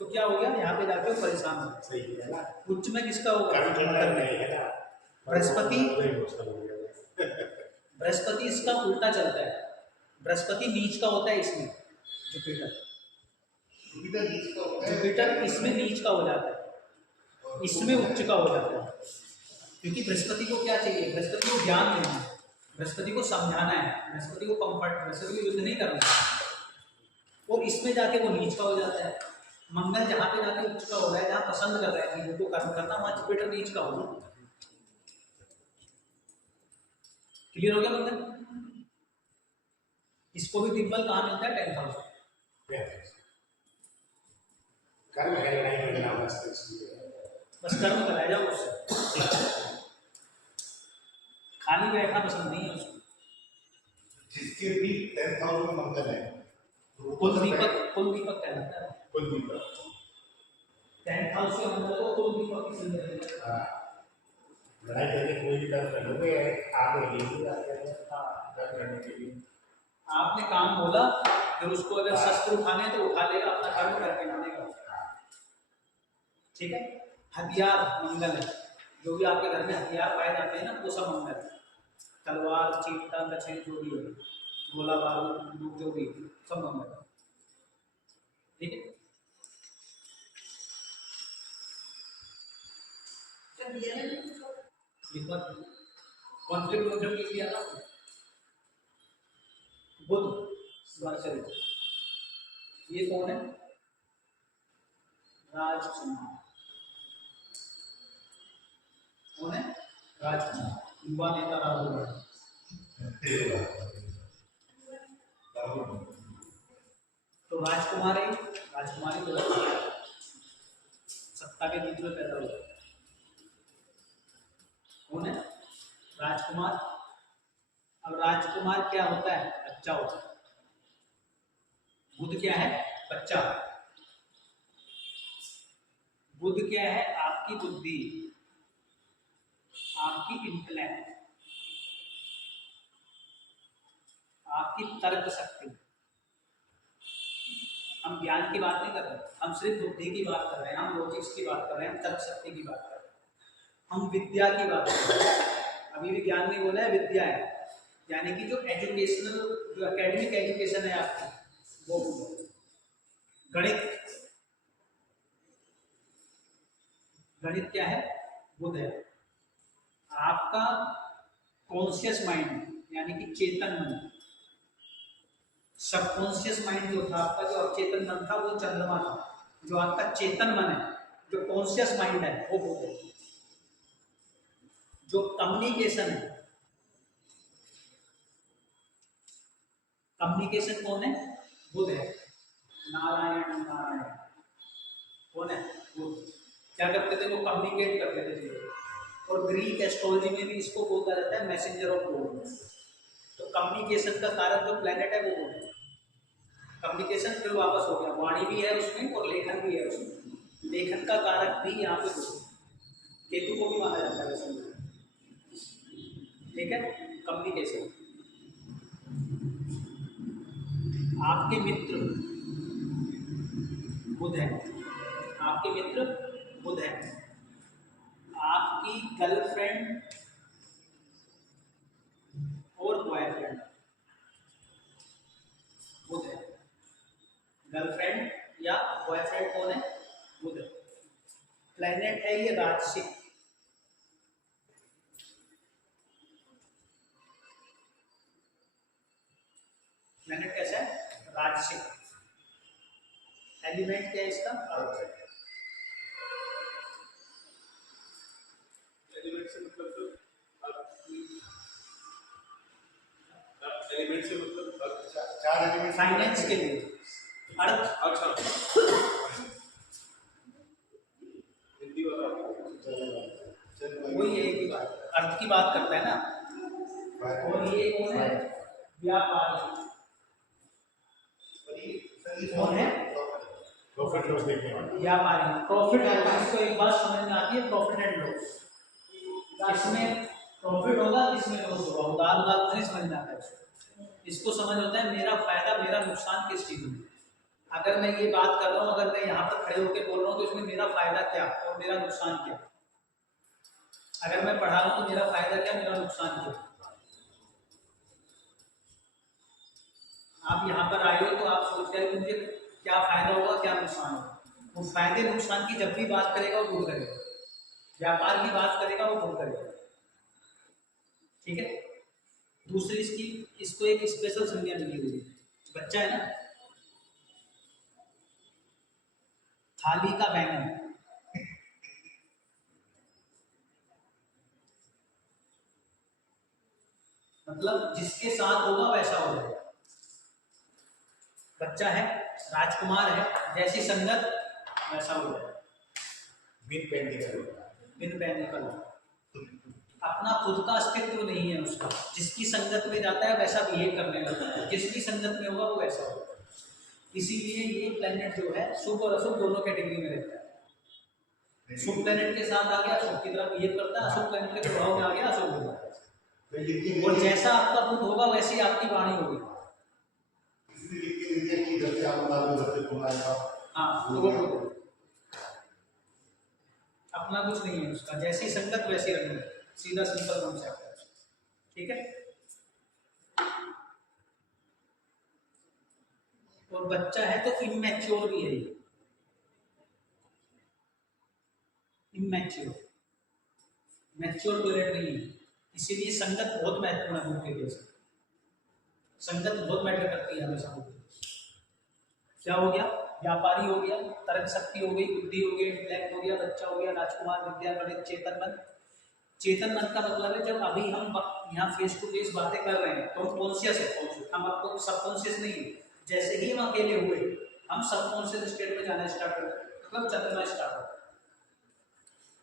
तो क्या हो गया? यहाँ पे जाके वो परेशान हो गया। उच्च में किसका होगा? बृहस्पति। बृहस्पति इसका उल्टा चलता है। बृहस्पति नीच का होता है इसमें। जुपिटर इसमें नीच का हो जाता है, इसमें उच्च का हो जाता है। क्योंकि बृहस्पति को क्या चाहिए? बृहस्पति को ज्ञान देना है, बृहस्पति को समझाना है, बृहस्पति को कंफर्ट, बृहस्पति को युद्ध नहीं करना है। और इसमें जाके वो नीच का हो जाता है। मंगल जहाँ पे जाके उच्च का हो रहा है, जहाँ पसंद कर रहा है चीजों को कर्म करना, वहाँ जुपिटर नीच का होगा। क्लियर हो गया मंगल? इसको भी दिग्बल कहाँ मिलता है? 10th house. कर्म है, लड़ाई वगैरह वास्ते बस कर्म कराया जाओ उससे, खाली बैठना पसंद नहीं है उसको। जिसके भी 10th हाउस में मंगल है कुल दीपक कहलाता है। कुल दीपक 10th हाउस के अंदर को कुल दीपक की संज्ञा दी जाती है। हाँ, लड़ाई करके कोई भी कर्म कर लोगे आगे यही आते हैं कर्म करने के लिए। आपने काम बोला, फिर उसको अगर शस्त्र उठाने तो उठा लेगा, अपना कर्म करके मानेगा। ठीक है। हथियार मंगल है, जो भी आपके घर में हथियार पाए जाते हैं ना, वो सब मंगल है। तलवार, चीटा, कछेर, जो भी है, गोला बारूद, बंदूक, जो भी सब मंगल है। ठीक है। कॉन्फ्लिक्ट लिख दिया ना, बुध मर्करी, ये कौन है? राजकुमार। कौन है? राजकुमार, युवा नेता राहुल गांधी। तो राजकुमार है, राजकुमारी तो सत्ता के बीच में पैदा हुआ। कौन है? राजकुमार। अब राजकुमार क्या होता है? बच्चा होता है। बुध क्या है? बच्चा। बुध क्या है? आपकी बुद्धि, आपकी इंटेलेक्ट, आपकी तर्क शक्ति। हम ज्ञान की बात नहीं कर रहे, हम सिर्फ बुद्धि की बात कर रहे हैं, हम लॉजिक्स की बात कर रहे हैं, तर्क शक्ति की बात कर रहे हैं, हम विद्या की बात कर रहे हैं। अभी भी ज्ञान नहीं बोला है, विद्या है, यानी कि जो एजुकेशनल, जो एकेडमिक एजुकेशन है आपकी, वो गणित। गणित क्या है? बुध है। आपका कॉन्शियस माइंड, यानी कि चेतन मन, सबकॉन्शियस माइंड जो था आपका, जो अवचेतन मन था, वो चंद्रमा था। जो आपका चेतन मन है, जो कॉन्शियस माइंड है, वो बुध है। जो कम्युनिकेशन है, कम्युनिकेशन कौन है? बुध है। नारायण नारायण कौन है? बुध। क्या करते थे? वो कम्युनिकेट करते थे चीजें। और ग्रीक एस्ट्रोलॉजी में भी इसको बोला जाता है मैसेंजर ऑफ गॉड। तो कम्युनिकेशन का कारक जो प्लेनेट है वो बुध है। कम्युनिकेशन फिर वापस हो गया, वाणी भी है उसमें और लेखन भी है उसमें। लेखन का कारक भी यहाँ पे बुध है। केतु को भी माना जाता है वैसे। ठीक है। कम्युनिकेशन। आपके मित्र बुध है, आपके मित्र बुध है। आपकी गर्लफ्रेंड और बॉयफ्रेंड बुध है। गर्लफ्रेंड या बॉयफ्रेंड कौन है? बुध है। प्लैनेट है ये राजसिक। प्लैनेट कैसा है? राजसिक। एलिमेंट क्या है इसका? अर्थ। एलिमेंट से मतलब जो एलिमेंट से मतलब चार एलिमेंट फाइनेंस के लिए अर्थ। अच्छा, हिंदी वाला वही वही एक ही बात, अर्थ की बात करता है ना। और ये कौन है? व्यापार। कौन है? प्रॉफिट लॉस देखने वाला। व्यापारी, प्रॉफिट एंड लॉस। इसको एक बात समझ में आती है, प्रॉफिट एंड लॉस। इसमें प्रॉफिट होगा, इसमें लॉस होगा। उदार उदार नहीं समझ में आता है इसको समझ होता है मेरा फायदा मेरा नुकसान किस चीज में। अगर मैं ये बात कर रहा हूँ, अगर मैं यहाँ पर खड़े होकर बोल रहा हूँ, तो इसमें मेरा फायदा क्या और मेरा नुकसान क्या। अगर मैं पढ़ा रहा हूँ तो मेरा फायदा क्या, मेरा नुकसान क्या। आप यहाँ पर आए हो तो आप सोच रहे हो मुझे क्या फायदा होगा, क्या नुकसान होगा। वो फायदे नुकसान की जब भी बात करेगा वो दूर करेगा, व्यापार की बात करेगा वो दूर करेगा। ठीक है। दूसरी इसकी, इसको एक स्पेशल संज्ञा मिली हुई है, बच्चा है ना, थाली का बैंगन, मतलब जिसके साथ होगा वैसा हो जाएगा। बच्चा है, राजकुमार है, जैसी संगत वैसा हो जाएगा। बिन पेंडिंग बिन पहने का अपना खुद का अस्तित्व नहीं है उसका, जिसकी संगत में जाता है वैसा बिहेव करने लगता है, जिसकी संगत में होगा वो वैसा होगा। इसीलिए ये प्लेनेट जो है शुभ और अशुभ दोनों कैटेगरी में रहता है। शुभ प्लेनेट के साथ आ गया शुभ की तरह बिहेव करता है, अशुभ प्लेनेट के प्रभाव में आ गया अशुभ हो जाता है। और जैसा आपका बुद्ध होगा वैसी आपकी वाणी होगी। हाँ, तो वो अपना कुछ नहीं है उसका, जैसी संगत वैसी रंग, सीधा सिंपल कॉन्सेप्ट है। ठीक है। और बच्चा है तो इमैच्योर भी है, इमैच्योर, मैच्योर प्लेनेट नहीं है। इसीलिए संगत बहुत महत्वपूर्ण है बुद्ध के केस में। संगत बहुत मैटर करती है हमेशा। क्या हो गया, व्यापारी हो गया, तर्क शक्ति हो गई, बुद्धि हो गई, इंटेलेक्ट हो गया, बच्चा हो गया, राजकुमार, विद्या पंडित, चेतन मन। चेतन मन का मतलब है जब अभी हम यहाँ फेस टू फेस बातें कर रहे हैं तो हम कॉन्शियस है, हम आपको सबकॉन्शियस नहीं है। जैसे ही हम अकेले हुए हम सबकॉन्शियस स्टेट में जाना स्टार्ट कर, मतलब चलना स्टार्ट हो।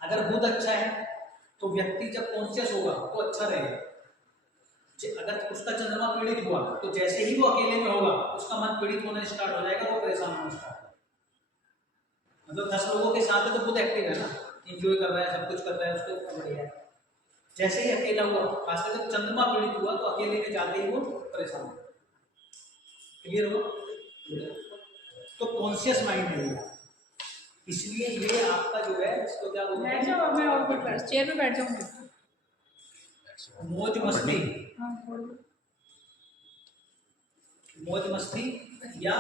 अगर बुध अच्छा है तो व्यक्ति जब कॉन्शियस होगा तो अच्छा रहेगा। अगर उसका चंद्रमा पीड़ित हुआ तो जैसे ही वो अकेले में होगा उसका मन पीड़ित होना स्टार्ट हो जाएगा, वो परेशान होना स्टार्ट हो। मतलब 10 लोगों के साथ है तो खुद एक्टिव है ना, इंजॉय कर रहा है, सब कुछ कर रहा है, उसको बढ़िया है। जैसे ही अकेला हुआ, खासकर जब चंद्रमा पीड़ित हुआ तो अकेले में जाते ही वो परेशान हो। क्लियर हो? तो कॉन्शियस माइंड है ये। इसलिए ये आपका जो है इसको क्या बोलते बैठ जाओ, मैं और कुछ कर चेयर पे बैठ जाऊंगी। मौज मस्ती, हाँ, बोल दो। मौज मस्ती या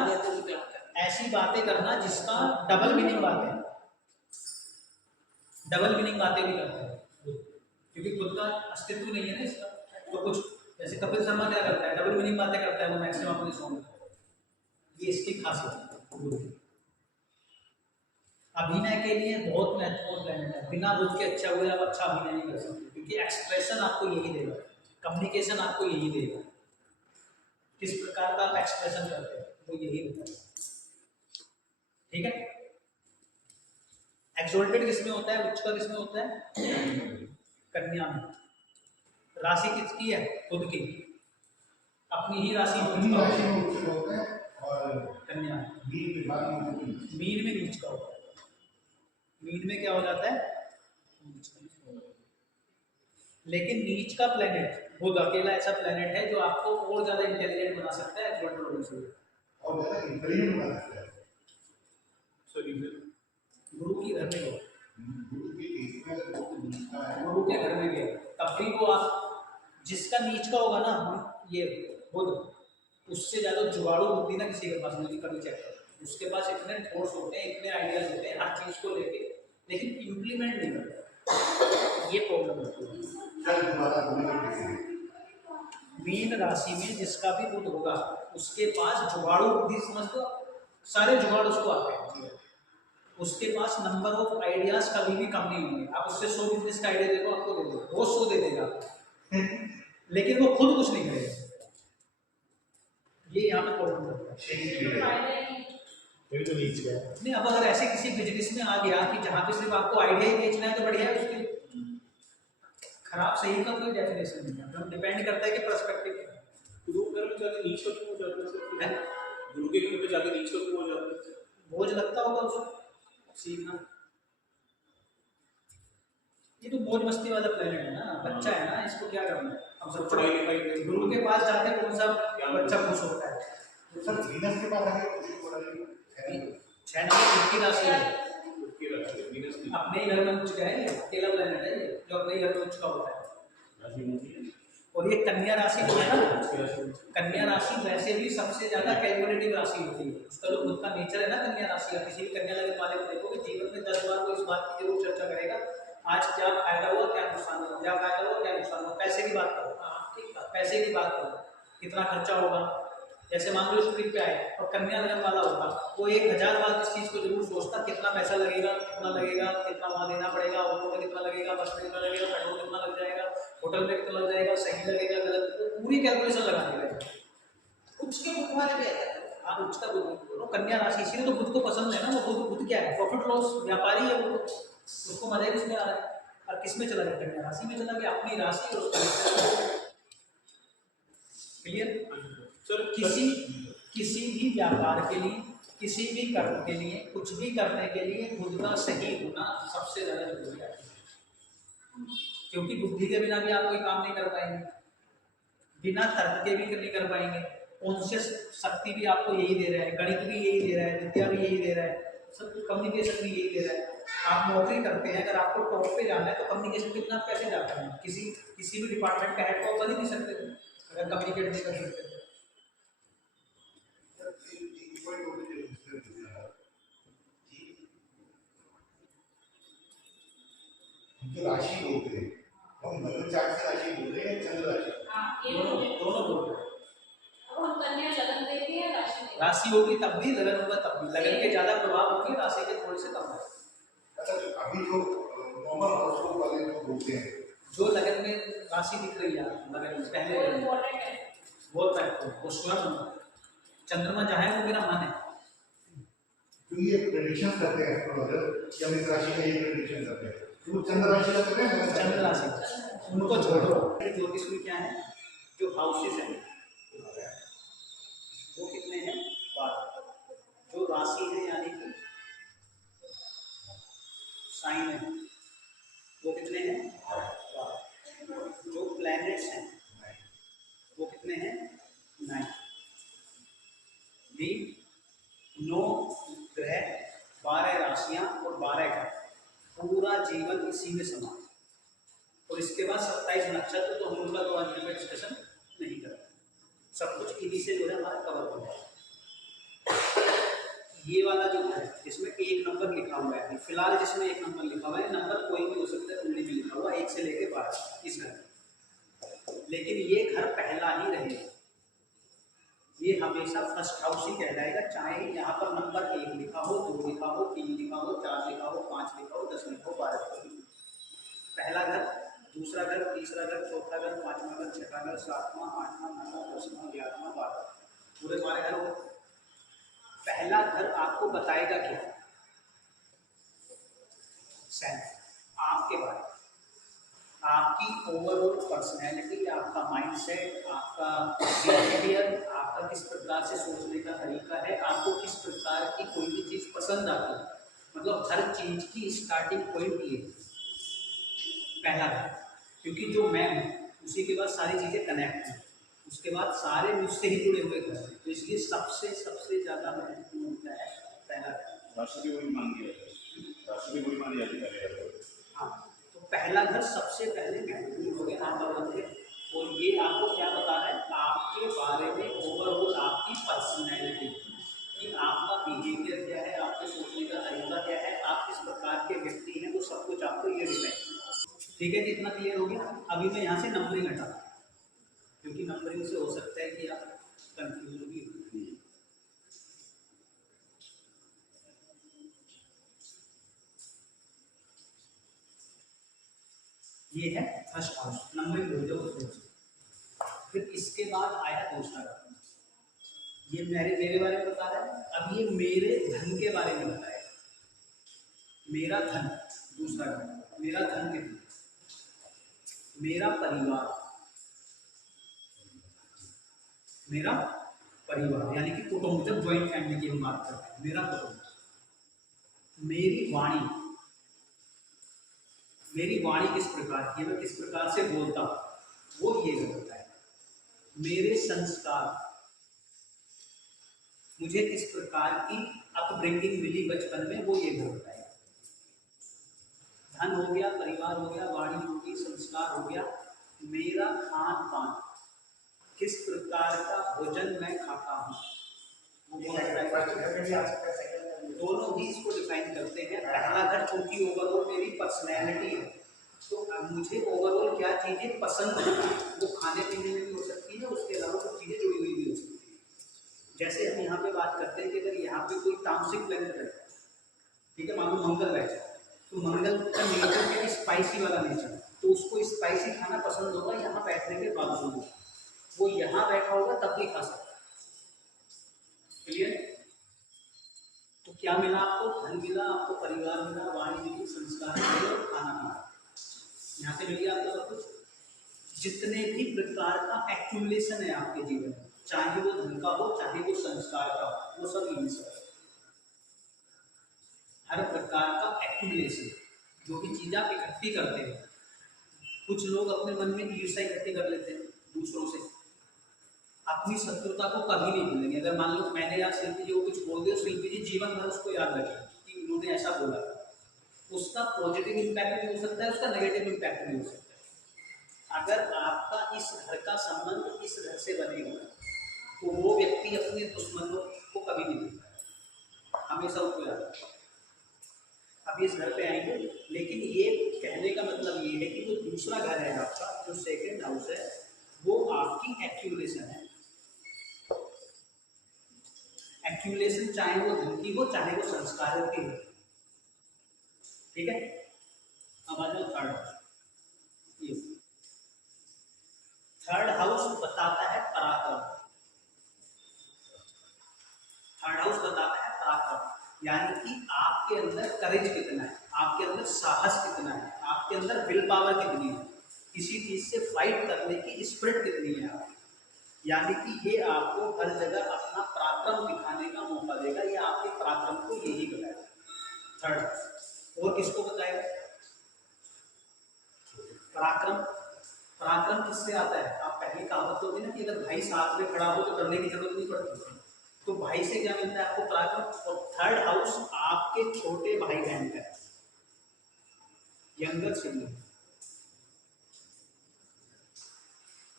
ऐसी बातें करना जिसका डबल मीनिंग बातें, डबल मीनिंग बातें भी करते हैं क्योंकि खुद का अस्तित्व नहीं है ना इसका। तो कुछ जैसे कपिल शर्मा क्या करता है, डबल मीनिंग बातें करता है वो मैक्सिमम अपने शो में। ये इसकी खासियत है। अभिनय के लिए बहुत महत्वपूर्ण प्लेनेट है। बिना बुध के अच्छा हुए आप अच्छा अभिनय नहीं कर सकते, क्योंकि एक्सप्रेशन आपको यही देगा, कम्युनिकेशन आपको यही देगा। किस प्रकार का आप एक्सप्रेशन करते हैं वो यही होता है। ठीक है। एक्सोल्टेड किसमें होता है, उच्च का किसमें होता है? कन्या में। राशि किसकी है? खुद की, अपनी ही राशि होता है और कन्या। मीन में नीच का होता है। मीन में क्या हो जाता है? लेकिन नीच का प्लेनेट बुध अकेला ऐसा प्लेनेट है जो आपको और ज्यादा इंटेलिजेंट बना सकता है एक्सोल्टेड होने से, और ज्यादा इंटेलिजेंट बना सकता है। सो रीजन गुरु की घर में हो, गुरु के केस में अगर बहुत नीचा है, गुरु के घर में गया तब भी वो आप जिसका नीच का होगा ना, ये बुध, उससे ज्यादा जुगाड़ू बुद्धि ना किसी के पास नहीं, कभी चेक करो। उसके पास इतने थॉट्स होते हैं, इतने आइडियाज होते हैं हर चीज को लेके, लेकिन इम्प्लीमेंट नहीं करता। ये प्रॉब्लम होती है। चल दोबारा बोलने की कैसे? मीन राशि में जिसका भी बुध होगा उसके पास जुगाड़ू बुद्धि, समझ दो सारे जुगाड़ उसको आते हैं। उसके पास नंबर ऑफ आइडियाज कभी भी कम नहीं होंगे। आप उससे 100 बिजनेस का आइडिया देखो, आपको दे दो, वो 100 दे देगा लेकिन वो खुद कुछ नहीं करेगा। ये यहाँ पे प्रॉब्लम होता है। नहीं, अब अगर ऐसे किसी बिजनेस में आ गया कि जहाँ पे सिर्फ आपको आइडिया ही बेचना है तो बढ़िया है। उसके खराब सही का कोई डेफिनेशन नहीं है, तो डिपेंड करता है कि पर्सपेक्टिव क्या है। गुरु के घर में जाके नीच का क्यों हो जाता है? गुरु के घर पे जाके नीच का क्यों हो जाता है? बोझ लगता होगा उसको सीखना। ये तो मौज मस्ती वाला प्लेनेट है ना, बच्चा है ना, इसको क्या करना है। हम सब पढ़ाई लिखाई गुरु के पास जाके कौन सा बच्चा खुश होता है? तो सर वीनस के पास आगे कुछ बोला नहीं है। 6 नंबर की राशि है, उसकी राशि वीनस की। अपने ही घर में उच्च का है, अकेला प्लेनेट है ये, जो अपने ही घर में उच्च का होता है। और ये कन्या राशि जो है ना, कन्या राशि वैसे भी सबसे ज्यादा कैलकुलेटिव राशि होती है। उसका जो खुद का नेचर है ना कन्या राशि का, किसी भी कन्या लगने वाले को देखो कि जीवन में 10 बार वो इस बात की जरूर चर्चा करेगा, आज क्या फायदा हुआ, क्या नुकसान हुआ, क्या फायदा हुआ, क्या नुकसान हुआ। पैसे की बात करो, पैसे की बात करो, कितना खर्चा होगा, जैसे मान लो इस ट्रिप पे आए और कन्या लगन वाला होता, वो 1000 बार इस चीज़ को जरूर सोचता कितना पैसा लगेगा, कितना वहाँ देना पड़ेगा, ऑटो में कितना लगेगा, बस में कितना लगेगा, पेट्रोल कितना लग जाएगा, होटल में कितना लग जाएगा, सही लगेगा गलत, तो पूरी कैलकुलेशन लगाने लगे। कुछ के बुक वाले भी आते हैं। हाँ, उसका बुद्ध कन्या राशि, इसीलिए तो बुद्ध को पसंद है ना। वो बुद्ध क्या है, प्रॉफिट लॉस व्यापारी है वो, उसको मजा किसमें आ रहा है, और किस में चला गया, कन्या राशि में चला गया, अपनी राशि और उसका। क्लियर सर किसी भी व्यापार के लिए, किसी भी कर्म के लिए, कुछ भी करने के लिए खुद का सही होना सबसे ज़्यादा जरूरी है, क्योंकि बुद्धि के बिना भी आप कोई काम नहीं कर पाएंगे, बिना तर्क के भी नहीं कर पाएंगे। कॉन्शियस शक्ति भी आपको यही दे रहा है, गणित भी यही दे रहा है, विद्या भी यही दे रहा है, सब कुछ कम्युनिकेशन भी यही दे रहा है। आप नौकरी करते हैं, अगर आपको टॉप पे जाना है तो कम्युनिकेशन के बिना कैसे जाते हैं? किसी भी डिपार्टमेंट का हेड को बन ही नहीं सकते थे अगर कम्युनिकेट नहीं कर सकते। जो राशि बोलते हैं, हम लगन चार्ट से राशि बोल रहे हैं, चंद्र राशि। हाँ, ये दोनों मुझे दोनों बोल रहे हैं। अब हम कन्या लगन देते हैं राशि देते हैं। राशि होगी तब भी, लगन होगा तब भी। लगन के ज्यादा प्रभाव होगी, राशि के थोड़े से कम है। अच्छा, अभी जो नॉर्मल हाउसहोल्ड वाले जो बोलते हैं, जो लगन में राशि दिख रही है, लगन में पहले वो लगन में, इम्पोर्टेंट है। बहुत महत्वपूर्ण, वो स्वर्ण चंद्रमा जहाँ है वो मेरा मन है। जो ये प्रेडिक्शन करते हैं एस्ट्रोलॉजर, जब इस राशि का ये प्रेडिक्शन करते हैं, तो वो चंद्र राशि का करते हैं, चंद्र राशि उनको छोड़ो। ज्योतिष में क्या है, जो हाउसेस हैं वो कितने हैं, 12। जो राशि है यानी कि साइन है वो कितने हैं, 12। जो प्लैनेट्स हैं वो कितने हैं, 9। भी 9 ग्रह, 12 राशियां और 12 ग्रह, पूरा जीवन इसी में समा। और इसके बाद 27 नक्षत्र, तो हम उनका तो आज में डिस्कशन नहीं करते, सब कुछ इन्हीं से जो है हमारा कवर हो जाए। ये वाला जो है इसमें 1 नंबर लिखा हुआ है, फिलहाल जिसमें 1 नंबर लिखा हुआ है, नंबर कोई भी हो सकता है, उंगली में लिखा हुआ 1 से लेके 12 इस घर, लेकिन ये घर पहला ही रहेगा, ये हमेशा फर्स्ट हाउस ही कहलाएगा, चाहे यहाँ पर नंबर 1 लिखा हो, 2 लिखा हो, 3 लिखा हो, 4 लिखा हो, 5 लिखा हो, 10 लिखा हो, 12 लिखा हो। पहला घर, दूसरा घर, तीसरा घर, चौथा घर, 5वां घर, 6वां घर, 7वां, 8वां, 9वां, 10वां, 11वां, 12वां, पूरे 12 घर हो। पहला घर आपको बताएगा क्या, सेल्फ, आपके बारे में, आपकी ओवरऑल पर्सनैलिटी, आपका माइंडसेट, आपका बिहेवियर, आपका किस प्रकार से सोचने का तरीका है, आपको किस प्रकार की कोई भी चीज़ पसंद आती है, मतलब हर चीज़ की स्टार्टिंग पॉइंट ये पहला घर, क्योंकि जो मैं हूँ उसी के बाद सारी चीज़ें कनेक्ट हैं, उसके बाद सारे मुझसे ही जुड़े हुए घर हैं, तो इसलिए सबसे ज़्यादा महत्वपूर्ण होता है पहला घर। राशि भी वही मान दिया जाता है, राशि भी वही मानी जाती है। हाँ, तो पहला घर सबसे पहले महत्वपूर्ण हो गया, नंबर 1 है। और ये आपको क्या बता रहा है, आपके बारे में ओवरऑल आपकी पर्सनैलिटी, कि आपका बिहेवियर क्या है, आपके सोचने का तरीका क्या है, आप किस प्रकार के व्यक्ति हैं, वो सब कुछ आपको ये डिपेंड। ठीक है जी, इतना क्लियर हो गया। अभी मैं यहाँ से नंबरिंग हटा, क्योंकि नंबरिंग से हो सकता है कि आप कंफ्यूज भी हो। ये है फर्स्ट हाउस, नंबरिंग बोल दो उसको। फिर इसके बाद आया दूसरा घर, ये मेरे बारे में बता रहा है। अब ये मेरे धन के बारे में बताएगा, मेरा धन, दूसरा घर, मेरा धन कितना, मेरा परिवार, मेरा परिवार यानी कि कुटुंब, जब ज्वाइंट फैमिली की हम बात करते हैं, मेरा कुटुंब, मेरी वाणी, मेरी वाणी किस प्रकार की है, मैं किस प्रकार से बोलता हूँ, वो ये होता है। मेरे संस्कार, मुझे किस प्रकार की अपब्रिंगिंग मिली बचपन में, वो ये होता है। धन हो गया, परिवार हो गया, वाणी हो गई, संस्कार हो गया। मेरा खान पान, किस प्रकार का भोजन मैं खाता हूँ, दोनों ही इसको डिफाइन करते हैं। पहला घर चूंकि ओवरऑल मेरी पर्सनैलिटी है, तो अब मुझे ओवरऑल क्या चीज़ें पसंद है, वो खाने पीने में भी हो सकती है, उसके अलावा कुछ चीज़ें जुड़ी हुई भी हो सकती है। जैसे हम यहाँ पे बात करते हैं कि अगर यहाँ पे कोई तामसिक प्लेनेट रहता है, ठीक है, मान लो मंगल रहता है, तो मंगल का नेचर क्या है, स्पाइसी वाला नेचर, तो उसको स्पाइसी खाना पसंद होगा यहाँ बैठने के बावजूद, वो यहाँ बैठा होगा तब भी खा सकता है। क्लियर? तो क्या मिला आपको? धन मिला, आपको परिवार मिला, वाणी मिली, संस्कार मिले और खाना मिला, यहाँ से मिल गया आपको सब कुछ। जितने भी प्रकार का एक्यूमुलेशन है आपके जीवन में, चाहे वो धन का हो, चाहे वो संस्कार का हो, वो सब यहीं से है। हर प्रकार का एक्यूमुलेशन, जो भी चीज़ आप इकट्ठी करते हैं, कुछ लोग अपने मन में ईर्ष्या इकट्ठी कर लेते हैं दूसरों से, अपनी शत्रुता को कभी नहीं भूलेंगे। अगर मान लो मैंने यार शिल्पी जी को कुछ बोल दिया, शिल्पी जी जीवन भर उसको याद रखें कि उन्होंने ऐसा बोला, उसका पॉजिटिव इम्पैक्ट भी हो सकता है, उसका नेगेटिव इम्पैक्ट भी हो सकता है। अगर आपका इस घर का संबंध इस घर से बनेगा, तो वो व्यक्ति अपने दुश्मनों को कभी नहीं देता, हमेशा उसको याद रखें। अभी इस घर पे आएंगे, लेकिन ये कहने का मतलब ये है कि जो दूसरा घर है आपका, जो सेकंड हाउस है, वो आपकी एक्यूमुलेशन है। एक्यूमुलेशन चाहे वो धन की हो, चाहे वो संस्कार की हो, ठीक है। अब आ जाओ थर्ड हाउस। ये थर्ड हाउस बताता है पराक्रम। थर्ड हाउस बताता है पराक्रम, यानी कि आपके अंदर करेज कितना है, आपके अंदर साहस कितना है, आपके अंदर विल पावर कितनी है, किसी चीज से फाइट करने की स्पिरिट कितनी है आपकी। यानी कि ये आपको हर जगह अपना पराक्रम दिखाने का मौका देगा, ये आपके पराक्रम को यही बताएगा थर्ड हाउस। और किसको बताएगा पराक्रम? पराक्रम किससे आता है? आप पहले कहावत होगी ना कि अगर भाई साथ में खड़ा हो तो डरने की जरूरत नहीं पड़ती, तो भाई से क्या मिलता है आपको? पराक्रम। और थर्ड हाउस आपके छोटे भाई बहन का है, यंगर सिबलिंग,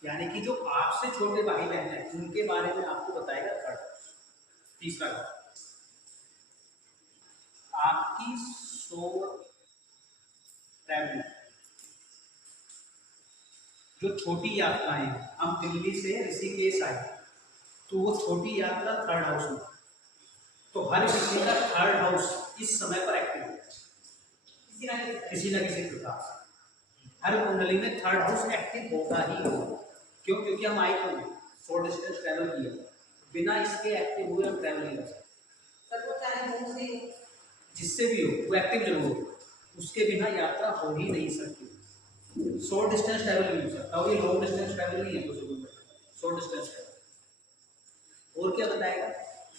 यानी कि जो आपसे छोटे भाई बहन हैं उनके बारे में आपको बताएगा थर्ड हाउस। तीसरा आपकी सोल ट्रैवलिंग, जो छोटी यात्राएं हैं, हम दिल्ली से ऋषिकेश आए तो वो छोटी यात्रा थर्ड हाउस में, तो हर किसी का थर्ड हाउस इस समय पर एक्टिव है किसी ना किसी प्रकार से। हर कुंडली में थर्ड हाउस एक्टिव होगा ही होगा। क्यों? क्योंकि हम आए क्यों, शॉर्ट डिस्टेंस ट्रैवल किया, बिना इसके एक्टिव हुए हम ट्रैवल नहीं कर सकते। जिससे भी हो वो एक्टिव जरूर हो, उसके बिना यात्रा हो ही नहीं सकती। शॉर्ट डिस्टेंस ट्रैवल नहीं हो सकता, और ये लॉन्ग डिस्टेंस ट्रैवल नहीं है, तो शॉर्ट डिस्टेंस ट्रैवल। और क्या बताएगा?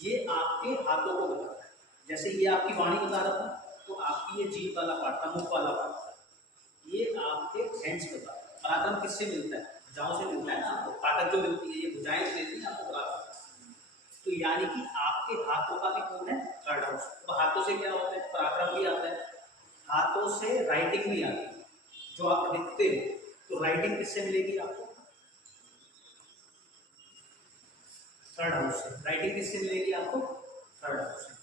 ये आपके हाथों को बताता है। जैसे ये आपकी वाणी बता रहा था, तो आपकी ये जीभ वाला पार्ट था, मुख वाला पार्ट था, ये आपके हैंड्स बताता है। पराक्रम किससे मिलता है? भुजाओं से मिलता है ना, आपको ताकत जो मिलती है, ये भुजाएं से देती है आपको पराक्रम। तो यानी कि आपके हाथों का भी कौन है? Third house. तो हाथों से क्या होता है? पराक्रम भी आता है, हाथों से राइटिंग भी आती है। जो आप लिखते हो, तो राइटिंग किससे मिलेगी आपको? थर्ड हाउस से। राइटिंग किससे मिलेगी आपको? थर्ड हाउस से।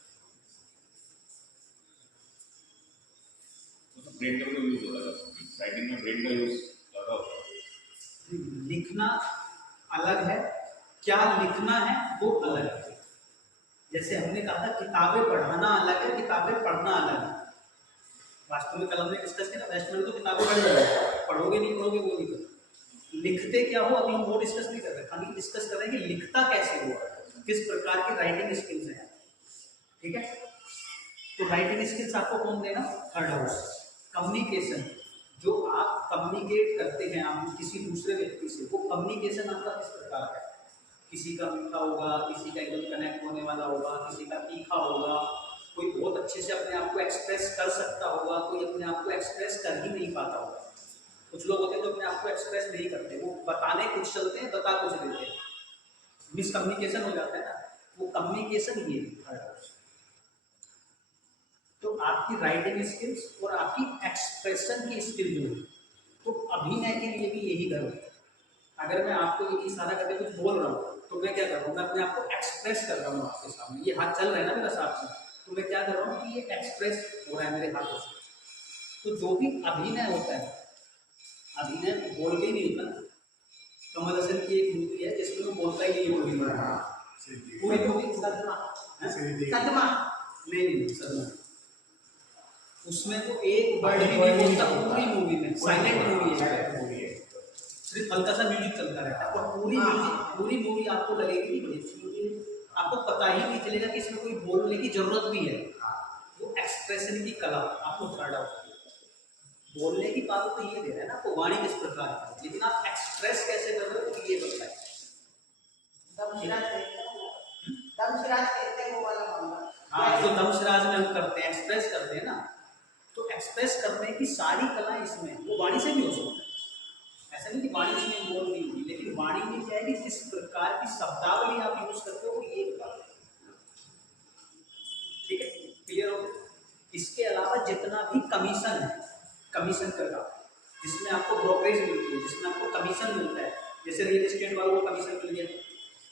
ब्रेन का भी यूज होता है, राइटिंग में ब्रेन का यूज ज़्यादा होता है। लिखना अलग है, क्या लिखना है वो अलग है। जैसे हमने कहा था किताबें पढ़ाना अलग है, किताबें पढ़ना अलग है। वास्तव में कल हमने डिस्कस किया ना, वेस्ट में तो किताबें पढ़ रहे, पढ़ोगे नहीं पढ़ोगे वो नहीं पढ़ो। लिखते क्या हो अभी हम वो डिस्कस नहीं कर रहे, हम डिस्कस कर रहे हैं कि लिखता कैसे हुआ, किस प्रकार की राइटिंग स्किल्स है, ठीक है। तो राइटिंग स्किल्स आपको कौन देगा? Third house. कम्युनिकेशन, जो आप कम्युनिकेट करते हैं आप किसी दूसरे व्यक्ति से, वो कम्युनिकेशन आपका किस प्रकार का है? किसी का मीठा होगा, किसी का एकदम कनेक्ट होने वाला होगा, किसी का तीखा होगा, कोई बहुत अच्छे से अपने आप को एक्सप्रेस कर सकता होगा, कोई अपने आप को एक्सप्रेस कर ही नहीं पाता होगा। कुछ लोग होते हैं जो अपने आप को एक्सप्रेस नहीं करते, वो बताने कुछ चलते हैं, बता कुछ देते हैं, मिसकम्युनिकेशन हो जाता है ना, वो कम्युनिकेशन ये थर्ड हाउस। तो आपकी राइटिंग स्किल्स और आपकी एक्सप्रेशन की स्किल जो है, तो अभिनय के लिए भी यही घर है। अगर मैं आपको ये इशारा करके कुछ बोल रहा हूँ, तो मैं क्या कर रहा हूँ? मैं अपने आप को एक्सप्रेस कर रहा हूँ आपके सामने। ये हाथ चल रहा है ना मेरा साथ में, तो मैं क्या कर रहा हूँ कि ये एक्सप्रेस हो रहा है मेरे हाथों से। तो जो भी अभिनय होता है, अभिनय बोल के ही नहीं होता ना। कमल हसन की एक मूवी है जिसमें वो बोलता ही नहीं है, बोली पूरी मूवी सदमा हैं? सदमा नहीं सदमा, उसमें तो एक वर्ड भी नहीं बोलता पूरी मूवी में, साइलेंट मूवी है, सिर्फ हल्का सा म्यूजिक चलता रहता है और पूरी मूवी आपको लगेगी कि बड़ी अच्छी मूवी है, आपको पता ही नहीं चलेगा कि इसमें कोई बोलने की जरूरत भी है। वो एक्सप्रेशन की कला आपको थर्ड आउट, बोलने की बात तो ये दे रहा है ना आपको, वाणी किस प्रकार है, लेकिन आप एक्सप्रेस कैसे कर रहे हो ये बताइए। दमशिराज कहते हैं वो वाला मामला। हाँ, जो दमशराज में हम करते हैं, एक्सप्रेस करते हैं ना, तो एक्सप्रेस करने की सारी कला इसमें, वो वाणी से भी हो सकता है, ऐसा नहीं कि वाणी से बोल नहीं होगी, लेकिन वाणी में क्या है कि जिस प्रकार की शब्दावली आप यूज करते हो ये बात है। ठीक है, क्लियर हो गया। इसके अलावा जितना भी कमीशन है, कमीशन का काम, जिसमें आपको ब्रोकरेज मिलती है, जिसमें आपको कमीशन मिलता है, जैसे रियल एस्टेट वालों को कमीशन मिल गया,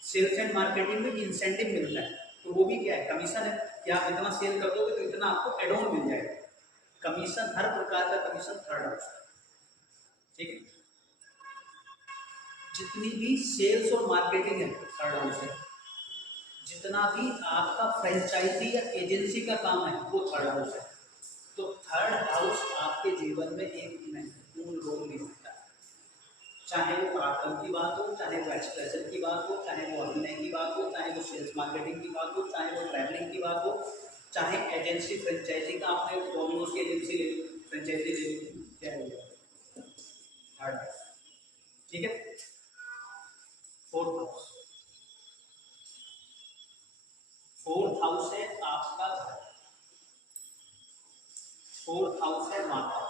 सेल्स एंड मार्केटिंग में इंसेंटिव मिलता है, तो वो भी क्या है, कमीशन है कि आप इतना सेल कर दोगे तो इतना आपको एड ऑन मिल जाएगा। कमीशन, हर प्रकार का कमीशन थर्ड हाउस है। ठीक है, जितनी भी सेल्स और मार्केटिंग है थर्ड हाउस है, जितना भी आपका फ्रेंचाइजी या एजेंसी का काम है वो थर्ड हाउस है। तो थर्ड हाउस आपके जीवन में एक महत्वपूर्ण रोल निभाता है, चाहे वो पराक्रम की बात हो, चाहे वो एक्सप्रेशन की बात हो, चाहे वो अभिनय की बात हो, चाहे वो सेल्स मार्केटिंग की बात हो, चाहे वो ट्रैवलिंग की बात हो, चाहे एजेंसी फ्रेंचाइजी का, आपने डोमिनोज की एजेंसी ले ली, फ्रेंचाइजी ले ली, क्या है थर्ड हाउस। ठीक है, फोर्थ हाउस, फोर्थ हाउस है आपका घर, फोर्थ हाउस है माता,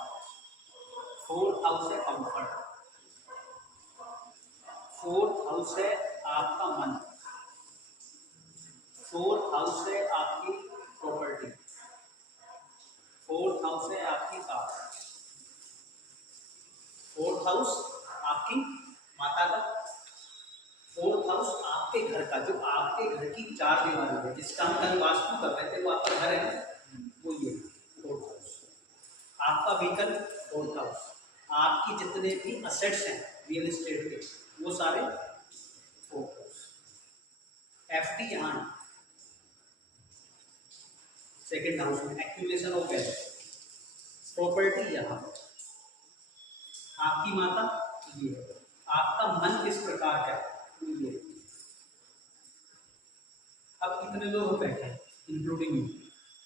फोर्थ हाउस है कंफर्ट, फोर्थ हाउस है आपका मन, फोर्थ हाउस है आपकी प्रॉपर्टी, फोर्थ हाउस है आपकी कार, फोर्थ हाउस आपकी माता का, फोर्थ हाउस आपके घर का, जो आपके घर की चार दीवारी है, जिसका हम कल वास्तु कर रहे थे, वो आपका घर है ना, वो ये फोर्थ हाउस। आपका व्हीकल फोर्थ हाउस, आपकी जितने भी असेट्स हैं रियल एस्टेट के वो सारे फोर्थ हाउस। एफडी यहाँ है सेकेंड हाउस में, एक्यूमुलेशन ऑफ वेल्थ, प्रॉपर्टी यहाँ, आपकी माता ये, आपका मन किस प्रकार का है ये। अब कितने लोग बैठे हैं इंक्लूडिंग यू,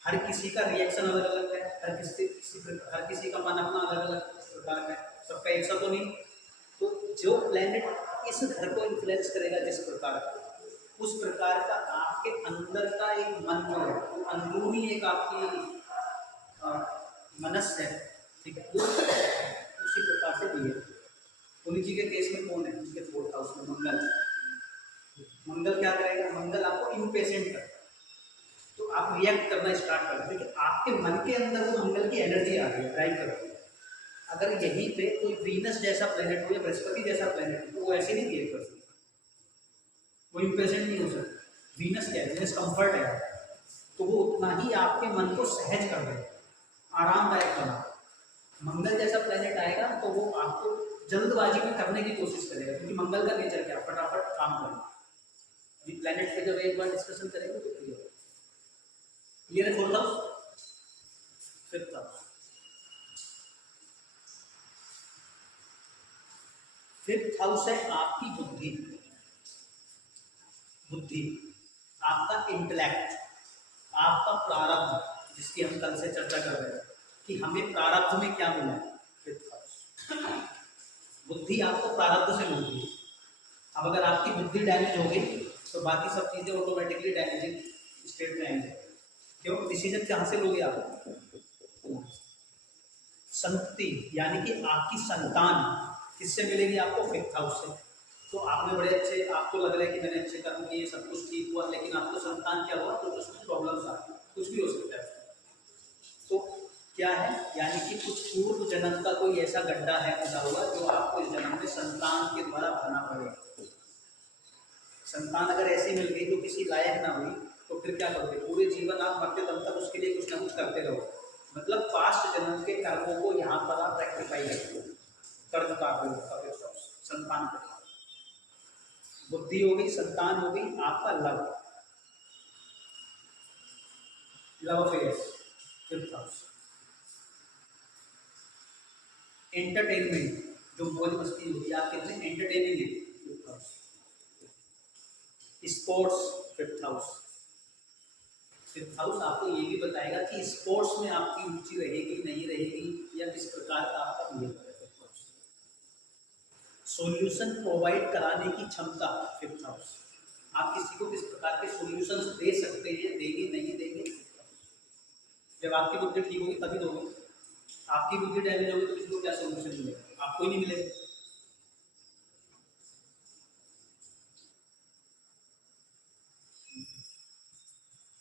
हर किसी का रिएक्शन अलग अलग है, हर किसी का मन अपना अलग अलग प्रकार का है, सबका एक सा तो नहीं। तो जो प्लेनेट इस घर को इन्फ्लुएंस करेगा जिस प्रकार का, उस प्रकार का आपके अंदर का एक मन जो है, वो अंदरूनी एक आपकी मनस है, ठीक है, वो उसी प्रकार से भी है। पुनी जी के केस में कौन है, उनके फोर्थ हाउस में मंगल। मंगल क्या करेगा, मंगल आपको इम्पेशेंट करता है, तो आप रिएक्ट करना स्टार्ट कर देते, क्योंकि आपके मन के अंदर वो मंगल की एनर्जी आ रही है, ड्राइव करती है। अगर यहीं पे कोई वीनस जैसा प्लेनेट हो या बृहस्पति जैसा प्लेनेट हो, तो वो ऐसे नहीं बिहेव कर सकता, वो इम्पेशेंट नहीं हो सकता। वीनस क्या है, वीनस कंफर्ट है, तो वो उतना ही आपके मन को सहज कर देगा, आरामदायक बना। मंगल जैसा प्लेनेट आएगा तो वो आपको जल्दबाजी में करने की कोशिश करेगा, क्योंकि मंगल का नेचर क्या है, फटाफट काम करना। प्लेनेट पे जब एक बार डिस्कशन करेंगे तो क्लियर है। Fourth house, fifth house, fifth house है आपकी बुद्धि, बुद्धि, आपका इंटेलेक्ट, आपका प्रारब्ध, जिसकी हम कल से चर्चा कर रहे हैं कि हमें प्रारब्ध में क्या मिला है। फिफ्थ हाउस, बुद्धि आपको प्रारब्ध से मिलती है। अब अगर आपकी बुद्धि डैमेज हो गई तो बाकी सब चीज़ें ऑटोमेटिकली डैमेजिंग स्टेट में आएंगे। क्यों, डिसीजन कहाँ से लोगे आप, संतति, यानी कि आपकी संतान किससे मिलेगी आपको, फिफ्थ हाउस से। तो आपने बड़े अच्छे, आपको लग रहा है कि मैंने अच्छे कर्म किए, सब कुछ ठीक हुआ, लेकिन आपको संतान क्या हुआ, तो उसमें प्रॉब्लम्स आती, कुछ भी हो सकता है। तो क्या है, यानी कि कुछ पूर्व जन्म का कोई ऐसा गड्ढा है खुदा हुआ जो आपको इस जन्म में संतान के द्वारा भरना पड़ेगा। संतान अगर ऐसी मिल गई जो किसी लायक ना हुई तो फिर क्या करोगे, पूरे जीवन आप मरते दम तक उसके लिए कुछ ना कुछ करते रहो, मतलब पास्ट जन्म के कर्मों को यहाँ पर आप रेक्टिफाई करते हो, कर्म का संतान के। बुद्धि हो गई, संतान हो गई, आपका love affairs, fifth house. Entertainment, जो मौज मस्ती होती है, आप कितने एंटरटेनिंग है, fifth house. Sports, fifth house. Fifth house आपको ये भी बताएगा कि स्पोर्ट्स में आपकी रुचि रहेगी नहीं रहेगी, या किस प्रकार का आपका बिहेवियर है। Fifth house. सॉल्यूशन प्रोवाइड कराने की क्षमता, फिफ्थ हाउस। आप किसी को किस प्रकार के सॉल्यूशंस दे सकते हैं, देंगे नहीं देंगे। जब आपकी बुद्धि ठीक होगी तभी दोगे। आपकी बुद्धि डैमेज होगी तो किसी को क्या सॉल्यूशन मिलेगा, आपको ही नहीं मिलेगा।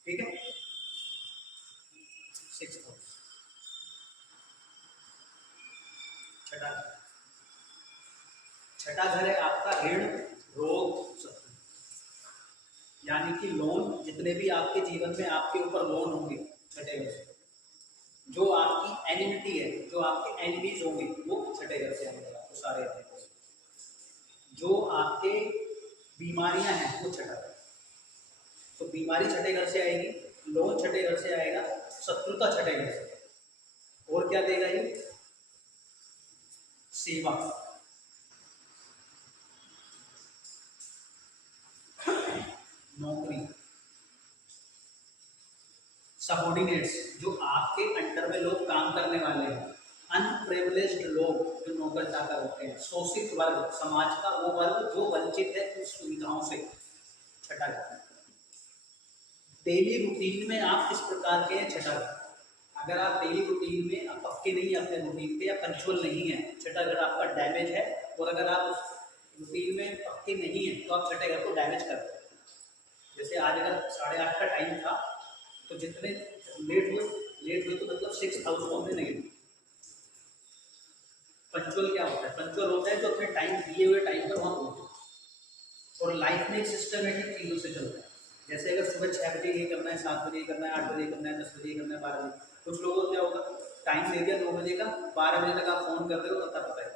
ठीक है। सिक्स्थ हाउस, छठा छठा घर है आपका ऋण, रोग, शत्रु। यानी कि लोन, जितने भी आपके जीवन में आपके ऊपर लोन होंगे छठे घर से, जो आपकी एनिमिटी है, जो आपके एनिमीज होंगे वो छठे घर से आएंगे आपको सारे आएंगे। जो आपके बीमारियां हैं वो छठा घर, तो बीमारी छठे घर से आएगी, लोन छठे घर से आएगा, शत्रुता छठे घर से। और क्या देगा ये, सेवा, नौकरी, सबॉर्डिनेट्स, जो आपके अंडर में लोग काम करने वाले हैं, अनप्रिविलेज्ड लोग जो नौकर चाकर होते हैं, शोषित वर्ग, समाज का वो वर्ग जो वंचित है उस सुविधाओं से, छठा घर। डेली रूटीन में आप किस प्रकार के हैं, छठा घर। अगर आप डेली रूटीन में आप पक्के नहीं है अपने रूटीन पे, या कंट्रोल नहीं है, छठा घर आपका डैमेज है। और अगर आप उस रूटीन में पक्के नहीं है तो आप छठे घर को डैमेज करते हैं। जैसे आज अगर 8:30 का टाइम था, तो जितने लेट हुए तो मतलब 6 हाउस को हमने नेगेटिव। पंचुअल क्या होता है, पंचुअल होता है जो अपने टाइम दिए हुए टाइम पर वहाँ पहुँचे। और लाइफ में एक सिस्टमेटिक चीज़ों से चलता है। जैसे अगर सुबह 6 बजे ये करना है, 7 बजे ये करना है, 8 बजे ये करना है, 10 बजे ये करना है, 12 बजे। कुछ लोगों को क्या होगा, टाइम दे दिया 9 बजे का, 12 बजे तक आप फोन कर रहे हो, तब पता है।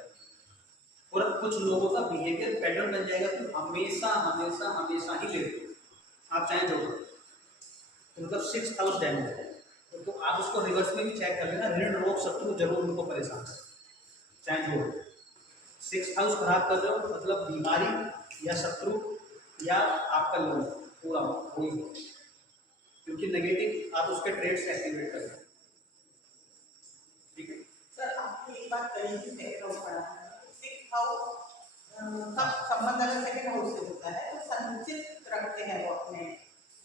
और कुछ लोगों का बिहेवियर पैटर्न बन जाएगा कि हमेशा हमेशा हमेशा ही लेट हो, आप चाहे जो करो। तो मतलब 6 हाउस डैमेज है। तो आप उसको रिवर्स में भी चेक कर लेना, ऋण रोग शत्रु जरूर उनको परेशान है, चाहे जो हो। 6 हाउस खराब कर रहे हो मतलब बीमारी या शत्रु या आपका लोन पूरा वही, क्योंकि नेगेटिव आप उसके ट्रेड्स एक्टिवेट कर रहे हो। ठीक है सर, आपने एक बात कही थी, सेकंड हाउस पढ़ा है, सिक्स्थ हाउस का संबंध अगर सेकंड हाउस से होता है तो संचित रखते हैं वो अपने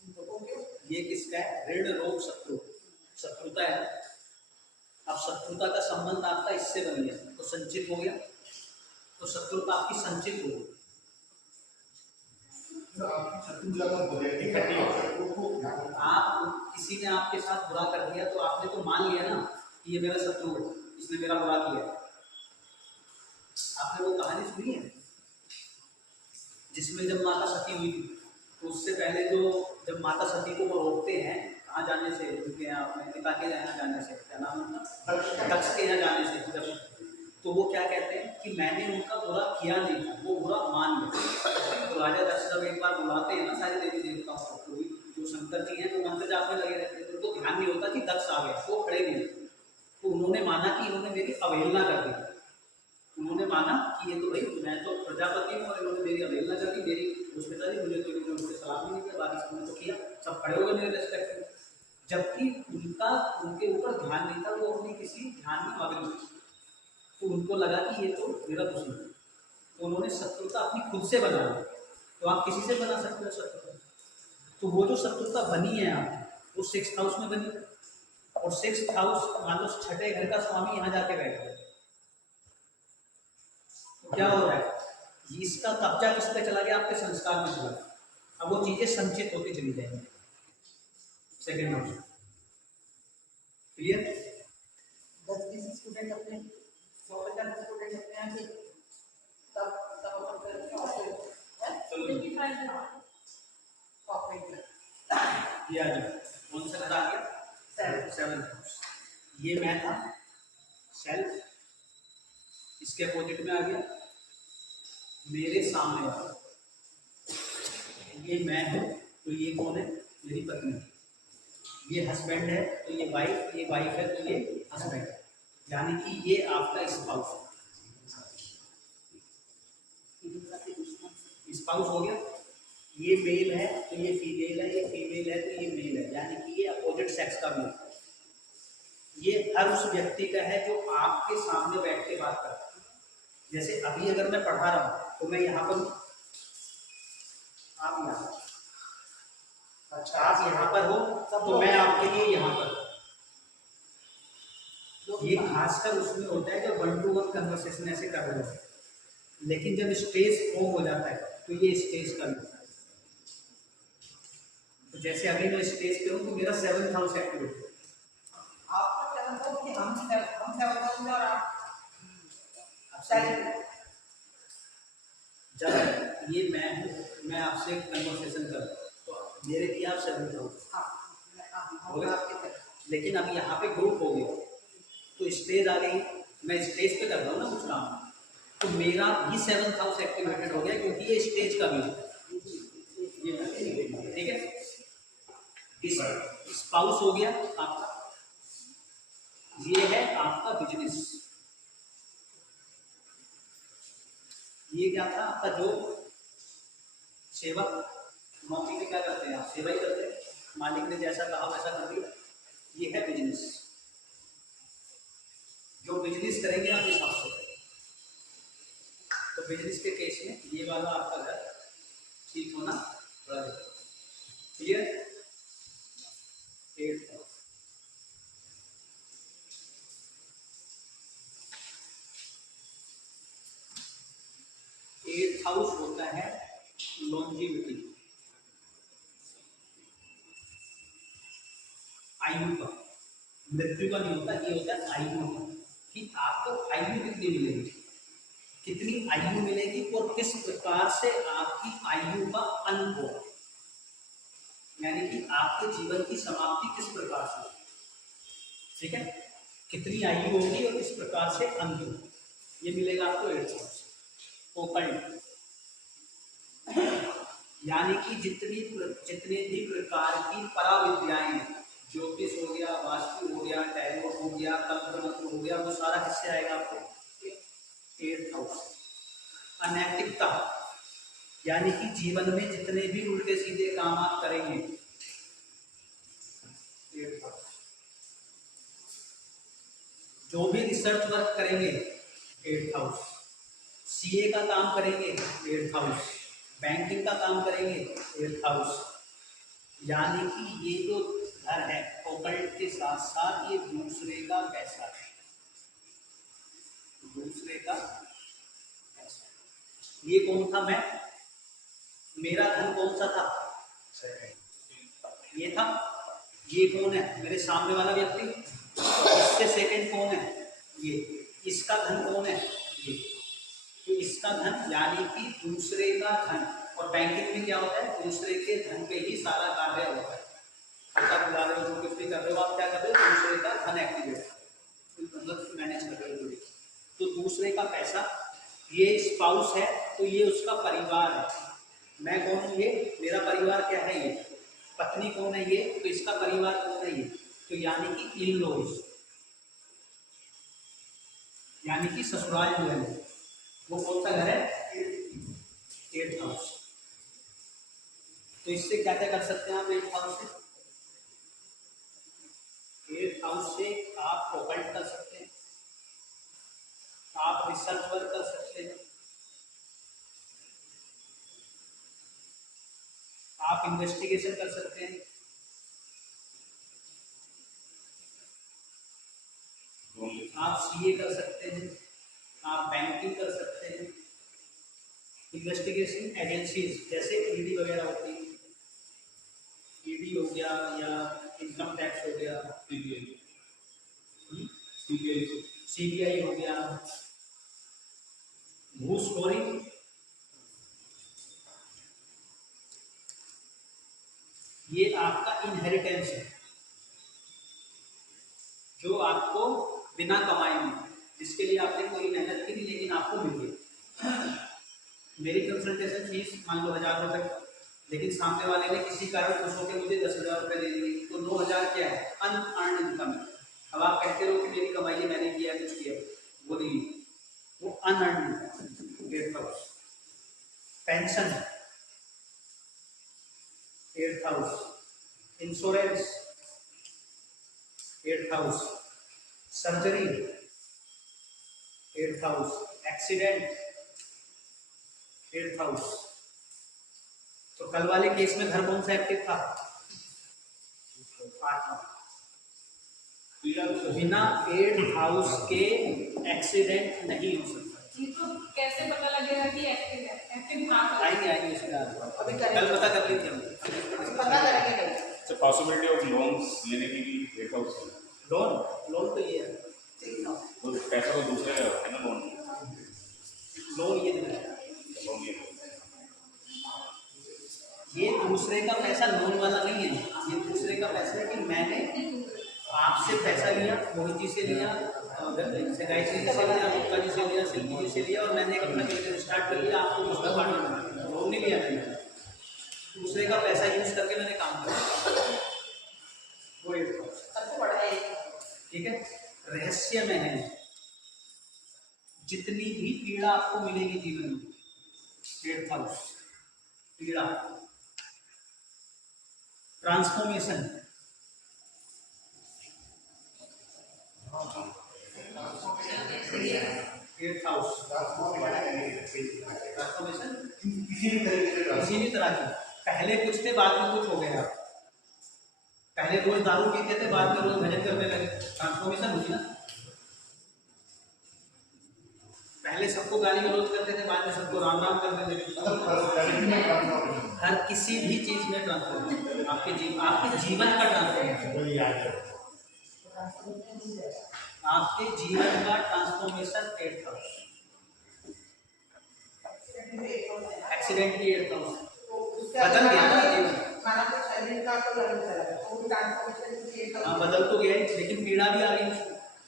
उनको, क्यों? ये किसका है, ऋण रोग शत्रु, शत्रुता है। अब शत्रुता का संबंध आपका इससे बन गया तो संचित हो गया, तो शत्रुता आपकी संचित हो गई। आपकी शत्रु ज्यादा हो जाएगी, आप किसी ने आपके साथ बुरा कर दिया तो आपने तो मान लिया ना कि ये मेरा शत्रु है, इसने मेरा बुरा किया। आपने वो कहानी सुनी है जिसमें जब माता सती हुई थी, तो उससे पहले जो जब माता सती को वो रोकते हैं कहाँ जाने से, उनके यहाँ अपने पिता के यहाँ जाने से, क्या नाम उनका, दक्ष के यहाँ जाने से, जब तो वो क्या कहते हैं कि मैंने उनका बुरा किया नहीं था, वो बुरा मान लिया। तो राजा दक्ष जब एक बार बुलाते हैं ना सारे देवी देवताओं को, जो शंकर जी हैं वो मंत्र जापने लगे रहते हैं, तो उनको ध्यान नहीं होता कि दक्ष आ गया, वो खड़े नहीं। तो उन्होंने माना कि इन्होंने मेरी अवहेलना कर दी, उन्होंने माना कि ये तो भाई मैं तो प्रजापति हूँ और इन्होंने मेरी अवहेलना कर दी, मेरी उसमें मुझे तो इन्होंने मुझे सलाम भी नहीं किया, बाकी सबने तो किया, सब खड़े हो गए मेरे रेस्पेक्ट में। जबकि उनका उनके ऊपर ध्यान नहीं था, वो अपनी किसी ध्यान में मग्न थे, तो उनको लगा कि ये तो मेरा दुश्मन है, तो उन्होंने शत्रुता अपनी खुद से बना ली। तो आप किसी से बना सकते हो शत्रुता, तो वो जो शत्रुता बनी है आपकी वो 6th हाउस में बनी, और 6th हाउस मान लो छठे घर का स्वामी यहाँ जाके बैठ गया, तो क्या हो रहा है, इसका कब्जा किस पे चला गया, आपके संस्कार में चला गया। अब वो चीजें संचित होती चली जाएंगी सेकेंड हाउस। क्लियर? 10-20 स्टूडेंट अपने 150 स्टूडेंट अपने यहाँ के तब अपन करते हैं ये आ जाए कौन सा आ गया, 7th हाउस। ये मैं था सेल्फ, इसके अपोजिट में आ गया मेरे सामने वाला, ये मैं हूँ, तो ये कौन है? मेरी पत्नी। ये हस्बैंड है तो ये वाइफ है तो ये हस्बैंड है, यानी कि ये आपका स्पाउस है। स्पाउस हो गया। ये मेल है तो ये फीमेल है, ये फीमेल है तो ये मेल है, यानी कि ये अपोजिट सेक्स का भी है। ये हर उस व्यक्ति का है जो आपके सामने बैठ के बात करता है। जैसे अभी अगर मैं पढ़ा रहा हूँ तो मैं यहाँ पर, आप यहाँ, अच्छा आप यहाँ पर हो तो मैं आपके लिए यहाँ पर। ये खासकर उसमें होता है जब 1-to-1 कन्वर्सेशन ऐसे कर रहे हो, लेकिन जब स्टेज फॉर्म हो जाता है तो ये स्टेज का होता है। तो जैसे अभी मैं स्टेज पे हूँ तो मेरा 7th हाउस एक्टिवेट है। आपको क्या मतलब कि हम क्या बताऊंगा और आप जब ये मैं आपसे कन्वर्सेशन कर रहा हूँ तो मेरे की आप 7th हाउस, हो गया? लेकिन अब यहाँ पे ग्रुप हो गया तो स्टेज आ गई, मैं स्टेज पे कर रहा हूँ ना कुछ काम, तो मेरा भी 7th हाउस एक्टिवेटेड हो गया क्योंकि ये स्टेज का भी है। ठीक है, स्पाउस हो गया आपका। ये है आपका बिजनेस। ये क्या था आपका जॉब, सेवा। नौकरी में क्या करते हैं आप? सेवा ही करते हैं, मालिक ने जैसा कहा वैसा कर दिया। ये है बिजनेस। जो बिजनेस करेंगे आप हिसाब से करेंगे। तो बिजनेस के केस में ये वाला आपका घर ठीक होना थोड़ा क्लियर। 8th हाउस होता है लॉन्जिविटी, आयु का। मृत्यु का नहीं होता, ये होता है आयु का, कि आपको आयु कितनी मिलेगी, कितनी आयु मिलेगी और किस प्रकार से आपकी आयु का अंत होगा, यानी कि आपके जीवन की समाप्ति किस प्रकार से होगी। ठीक है, कितनी आयु होगी और किस प्रकार से अंत होगा, ये मिलेगा आपको 8th हाउस। ओकल्ट यानी कि जितने भी प्रकार की पराविद्याएं हैं, ज्योतिष हो गया, वास्तु हो गया, टैरो हो गया, तंत्र मंत्र हो गया, वो सारा किससे आएगा आपको? 8th house. अनैतिकता यानी कि जीवन में जितने भी उल्टे सीधे काम आप करेंगे, 8th हाउस। जो भी रिसर्च वर्क करेंगे, 8th हाउस। सीए का काम करेंगे, 8th हाउस। बैंकिंग का काम करेंगे, 8th हाउस। यानी कि ये जो घर है ओकल्ट के साथ साथ ये दूसरे का पैसा है, दूसरे का पैसा। ये कौन था? मैं। मेरा धन कौन सा था? ये था। ये कौन है? मेरे सामने वाला व्यक्ति। इससे सेकंड कौन है? ये। इसका धन कौन है? ये। तो इसका धन यानी कि दूसरे का धन। और बैंकिंग में क्या होता है? दूसरे के धन पे ही सारा कार्य होता है। खाता खुला रहे हो, कुछ भी कर रहे हो, आप क्या कर रहे हो? दूसरे का धन एक्टिवेट, मतलब मैनेज कर रहे हो। तो दूसरे का पैसा, ये स्पाउस है तो ये उसका परिवार है। मैं कौन हूँ? ये मेरा परिवार क्या है? ये पत्नी कौन है? ये। तो इसका परिवार कौन है? ये। तो यानी कि इन लॉज, यानी कि ससुराल जो है वो कौन सा घर है? 8th house. तो इससे क्या क्या कर सकते हैं आप 8th हाउस से? 8th हाउस से आप ओकल्ट कर सकते हैं, आप रिसर्च वर्क कर सकते हैं, आप इन्वेस्टिगेशन कर सकते हैं, आप सीए कर सकते हैं, आप बैंकिंग कर सकते हैं। इन्वेस्टिगेशन एजेंसीज जैसे ईडी वगैरह होती है, ईडी हो गया या इनकम टैक्स हो गया, सीबीआई हो गया, घूसखोरी, ये आपका इनहेरिटेंस है जो आपको बिना कमाए में, जिसके लिए आपने कोई मेहनत की नहीं लेकिन आपको मिल गई। मेरी कंसल्टेशन फीस मान लो 1000 रुपये, लेकिन सामने वाले ने किसी कारण खुश होकर मुझे 10,000 रुपये दे दिए, तो 9,000 क्या है? अनअर्न्ड इनकम है। अब आप कहते हो कि मेरी कमाई है, मैंने किया कुछ किया, वो नहीं, वो unearned. 8,000 pension, 8,000 insurance, 8,000 surgery, 8,000 accident, 8,000। तो कल वाले केस में घर कौन सा एक्टिव था? 8। बिना 8,000 के एक्सीडेंट नहीं हो सकता। ये तो कैसे पता लगेगा कि एक्टिव है? एक्टिव कहाँ पर है? आएंगे इसका अभी कल पता कर लेते हम। पता करेंगे कल। So possibility of loans लेने की भी 8,000। लोन तो ये है, ठीक है। तो पैसा तो दूसरे का है ना लोन। लोन ये नहीं है, लोन ये दूसरे का पैसा लोन वाला नहीं है। ये दूसरे का पैसा है कि मैंने आपसे पैसा लिया, मोहित जी से लिया, गायत्री जी से लिया, गुप्ता जी से लिया, शिल्पी जी से लिया, और मैंने एक अपना बिजनेस स्टार्ट कर लिया, आपको उसका पार्टनर लोन नहीं लिया मैंने, दूसरे का पैसा यूज करके मैंने काम किया, वो 8,000। सबसे बड़ा है। ठीक है, रहस्य में है जितनी भी पीड़ा आपको मिलेगी जीवन में, 8,000 पीड़ा, ट्रांसफॉर्मेशन, ट्रांसफॉर्मेशन किसी भी तरीके से किसी भी तरह की। पहले कुछ थे, बाद में कुछ हो गया। पहले रोज दारू पीते थे, बाद में रोज भजन करने लगे, ट्रांसफॉर्मेशन हुई ना। पहले सबको गाली गलौज करते थे, बाद में सबको राम राम करने लगे। हर किसी भी चीज में ट्रांसफॉर्मेशन, आपके जीवन का ट्रांसफॉर्मेशन, आपके जीवन का ट्रांसफॉर्मेशन 8,000। एक्सीडेंट की 8,000 बदल गया ना जीवन। माना तो शरीर का तो लग चला, वो ट्रांसफॉर्मेशन की हाँ, बदल तो गया, लेकिन पीड़ा भी आ गई,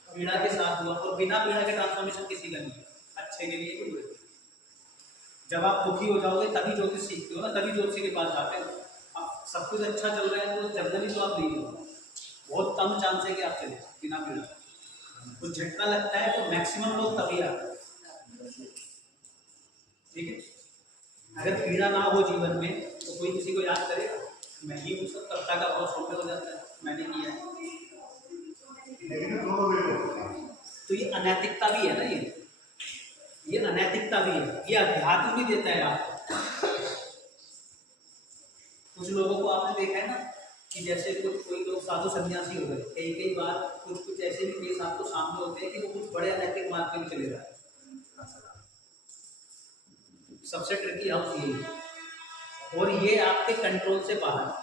पीड़ा के साथ हुआ। और बिना पीड़ा के ट्रांसफॉर्मेशन किसी का नहीं, अच्छे के लिए भी। जब आप दुखी हो जाओगे तभी ज्योतिष सीखते हो ना, तभी ज्योतिषी के पास जाते हो। अब सब कुछ अच्छा चल रहा है तो जनरली तो आप नहीं हो, बहुत कम चांस है कि आप चले बिना पीड़ा। कुछ झटका लगता है तो मैक्सिमम लोग तभी आते हैं। ठीक है, अगर पीड़ा ना हो जीवन में तो कोई किसी को याद करेगा? मैं ही हूँ, सब कविता का बहुत सौंपे हो जाता है, मैंने किया है। तो ये अनैतिकता भी है ना, ये अनैतिकता भी है, ये अध्यात्म भी देता है आपको। कुछ लोगों को आपने देखा है ना कि जैसे कोई लोग साधु सन्यासी हो गए, कई बार कुछ ऐसे भी केस आपको सामने होते हैं कि वो कुछ बड़े अनैतिक मार्ग पे भी चले जाते हैं। सबसे ट्रिकी हाउस यही है, और ये आपके कंट्रोल से बाहर है।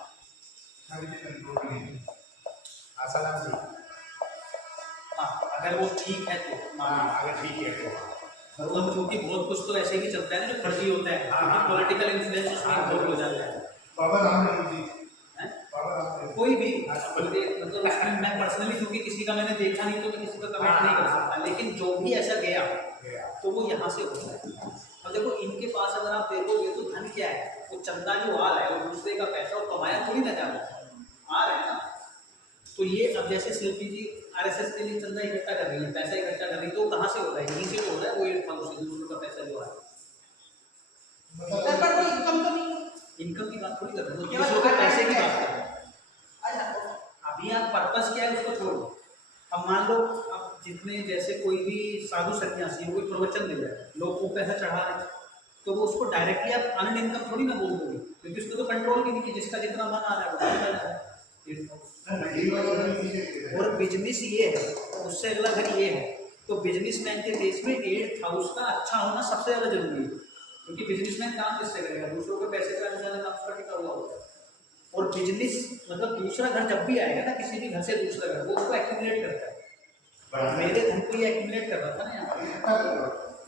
हाँ, अगर वो ठीक है तो अगर ठीक है तो मतलब क्योंकि बहुत कुछ तो ऐसे ही चलता है ना जो फर्जी होता है, क्योंकि पॉलिटिकल इन्फ्लुएंस उसमें इन्वॉल्व हो जाता है। बाबा रामदेव जी, हैं? बाबा रामदेव कोई भी मतलब उसमें मैं पर्सनली, क्योंकि किसी का मैंने देखा नहीं तो मैं किसी का कमेंट नहीं कर सकता, लेकिन जो भी ऐसा गया तो वो यहाँ से होता है। अब देखो इनके पास अगर आप देखोगे तो धन क्या है, वो चंदा जो आ रहा है वो दूसरे का पैसा वो कमाया थोड़ी ना जा रहा है, आ रहा है ना। तो ये अब जैसे शिल्पी जी RSS के लिए चंदा इकट्ठा कर रही है, पैसा इकट्ठा कर रही है, तो कहाँ से हो रहा है? यहीं से हो रहा है, वो 8,000 से दूसरों का पैसा जो आ रहा है। पर कोई इनकम तो नहीं। इनकम की बात थोड़ी कर रहे हो, दूसरों के पैसे की बात कर रहे हैं। अच्छा, अभी आप पर्पस क्या है उसको छोड़ो। अब मान लो अब जितने जैसे कोई भी साधु सन्यासी कोई प्रवचन दे रहा है, लोग को पैसा चढ़ा रहे हैं, तो वो उसको डायरेक्टली आप अर्न इनकम थोड़ी ना बोल दोगे, क्योंकि उसको तो कंट्रोल भी नहीं कि जिसका जितना मन आ रहा है वो कर रहा है। और बिजनेस ये है, उससे अगला घर ये है, तो बिजनेसमैन के देश में 8,000 का अच्छा होना सबसे ज़्यादा जरूरी है, क्योंकि बिजनेसमैन काम किससे करेगा? दूसरों के पैसे का अनुसार काम उसका टिका हुआ होता है। और बिजनेस मतलब दूसरा घर जब भी आएगा ना, किसी भी घर से दूसरा घर, वो उसको एक्यूमुलेट करता है। मेरे धन को ये एक्यूमुलेट कर रहा था ना, यहाँ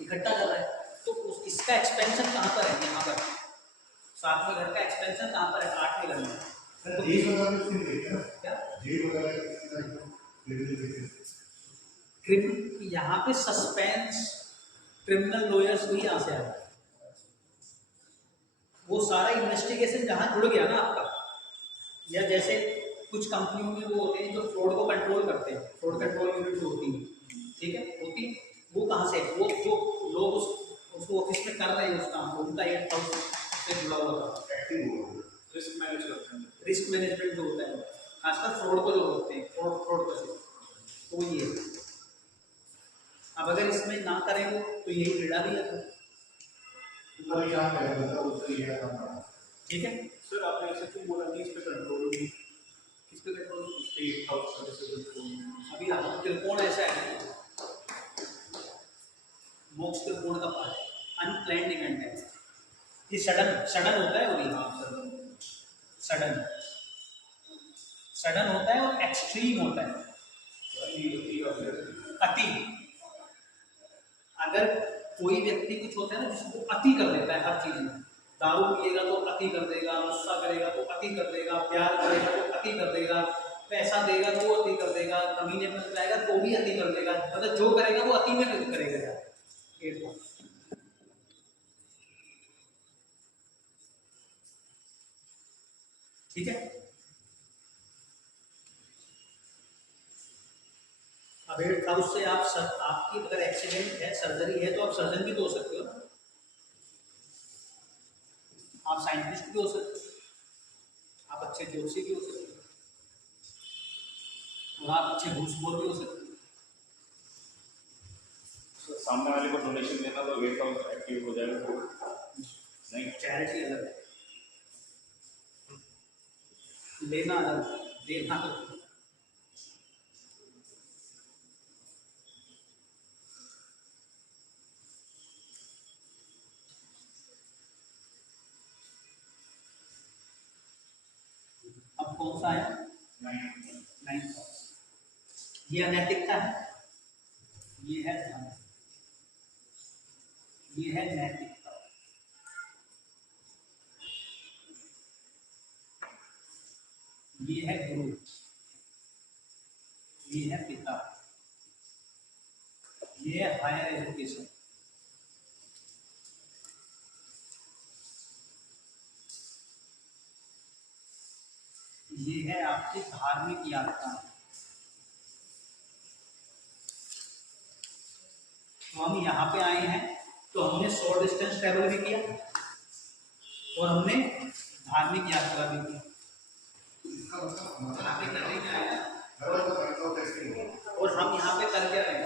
इकट्ठा कर रहा है, तो इसका एक्सपेंशन कहाँ पर है? यहाँ पर 7वें घर का एक्सपेंशन कहाँ पर है? 8वें घर में। यहाँ पे सस्पेंस क्रिमिनल लॉयर्स को ही यहाँ से आया है। वो सारा इन्वेस्टिगेशन जहाँ जुड़ गया ना आपका, या जैसे कुछ कंपनियों में वो होते हैं जो फ्रॉड को कंट्रोल करते हैं, फ्रॉड कंट्रोल यूनिट जो होती है, ठीक है, होती है, वो कहाँ से, वो जो लोग उस ऑफिस में कर रहे हैं उस काम को, उनका 8,000 से जुड़ा हुआ था। एक्टिव हो गए। रिस्क मैनेज करते हैं। रिस्क मैनेजमेंट जो होता है, खासकर फ्रॉड को जो होते हैं, फ्रॉड का, तो ये है। अब अगर इसमें ना करें वो, तो यही पीड़ा भी है, ऊपर क्या है मतलब उससे ये करना। ठीक है। सर आपने ऐसे क्यों बोला कि इस पे कंट्रोल होगी? किस पे control? State house services control. अभी आपको त्रिकोण ऐसा है, मोक्ष त्रिकोण का पार्ट, अनप्लैन्ड इवेंट है ये, सडन सडन होता है, और ये सडन सडन होता है और एक्सट्रीम होता है, अति। अगर कोई व्यक्ति कुछ होता है ना जिसको अति कर देता है हर चीज में, दारू पिएगा तो अति कर देगा, गुस्सा करेगा तो अति कर देगा, प्यार करेगा तो अति कर देगा, पैसा देगा तो वो अति कर देगा, कमीने में जाएगा तो भी अति कर देगा, मतलब जो करेगा वो अति में करेगा यार। ठीक है। अब 8th हाउस से आपकी अगर एक्सीडेंट है, सर्जरी है, तो आप सर्जन भी तो हो सकते हो ना, आप साइंटिस्ट भी हो सकते हो, आप अच्छे ज्योतिषी भी हो सकते हो, और आप अच्छे घूसखोर भी हो सकते हो। तो सामने वाले को डोनेशन देना तो 8th हाउस एक्टिव हो जाएगा नहीं? चैरिटी अलग है, लेना अलग, देना अलग। अब कौन सा है? 9th house. ये अनैतिकता है, ये है धर्म, ये है नैतिकता, ये है गुरु, ये है पिता, ये है हायर एजुकेशन, ये है आपकी धार्मिक यात्रा। तो हम यहाँ पे आए हैं तो हमने शॉर्ट डिस्टेंस ट्रेवल भी किया और हमने धार्मिक यात्रा भी की। इसका मतलब यहाँ पे करने क्या है, हमारा और हम यहाँ पे कर क्या रहे हैं,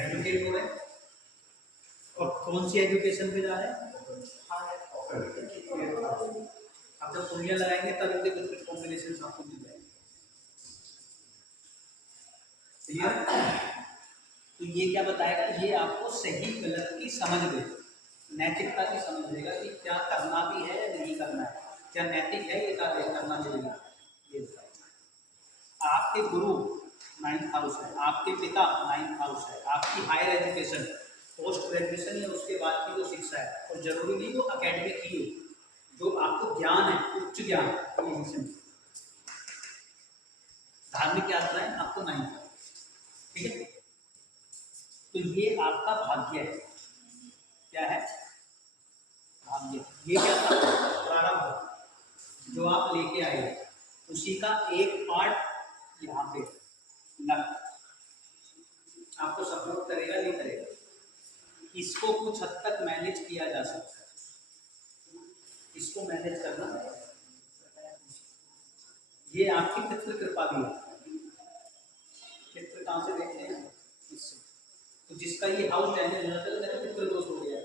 एजुकेट हो रहे हैं। और कौन सी एजुकेशन पे जा रहे हैं? अब जब कुंडलियाँ लगाएंगे तब इनके कुछ कुछ कॉम्बिनेशन आपको मिल जाएंगे। तो ये क्या बताएगा, ये आपको सही गलत की समझ देगा, नैतिकता की समझ देगा कि क्या करना भी है या नहीं करना है, क्या नैतिक है ये करना चाहिए। ये बताएगा। आपके गुरु 9th हाउस है, आपके पिता 9th हाउस है, आपकी हायर एजुकेशन, पोस्ट ग्रेजुएशन या उसके बाद की जो शिक्षा है, और जरूरी नहीं वो एकेडमिक ही हो, जो आपको ज्ञान है, उच्च ज्ञान, धार्मिक यात्राएं आपको 9th हाउस, ठीक है। तो ये आपका भाग्य है, क्या है? भाग्य। ये क्या था? प्रारब्ध, जो आप लेके आए, उसी का एक पार्ट यहाँ पे लग आपको सपोर्ट करेगा नहीं करेगा, इसको कुछ हद तक मैनेज किया जा सकता है, इसको मैनेज करना है। ये आपकी पितृ कृपा भी है। पितृ कहाँ से देखते हैं? इससे। तो जिसका ये हाउस डैमेज हो जाता है तो पितृ दोष हो गया,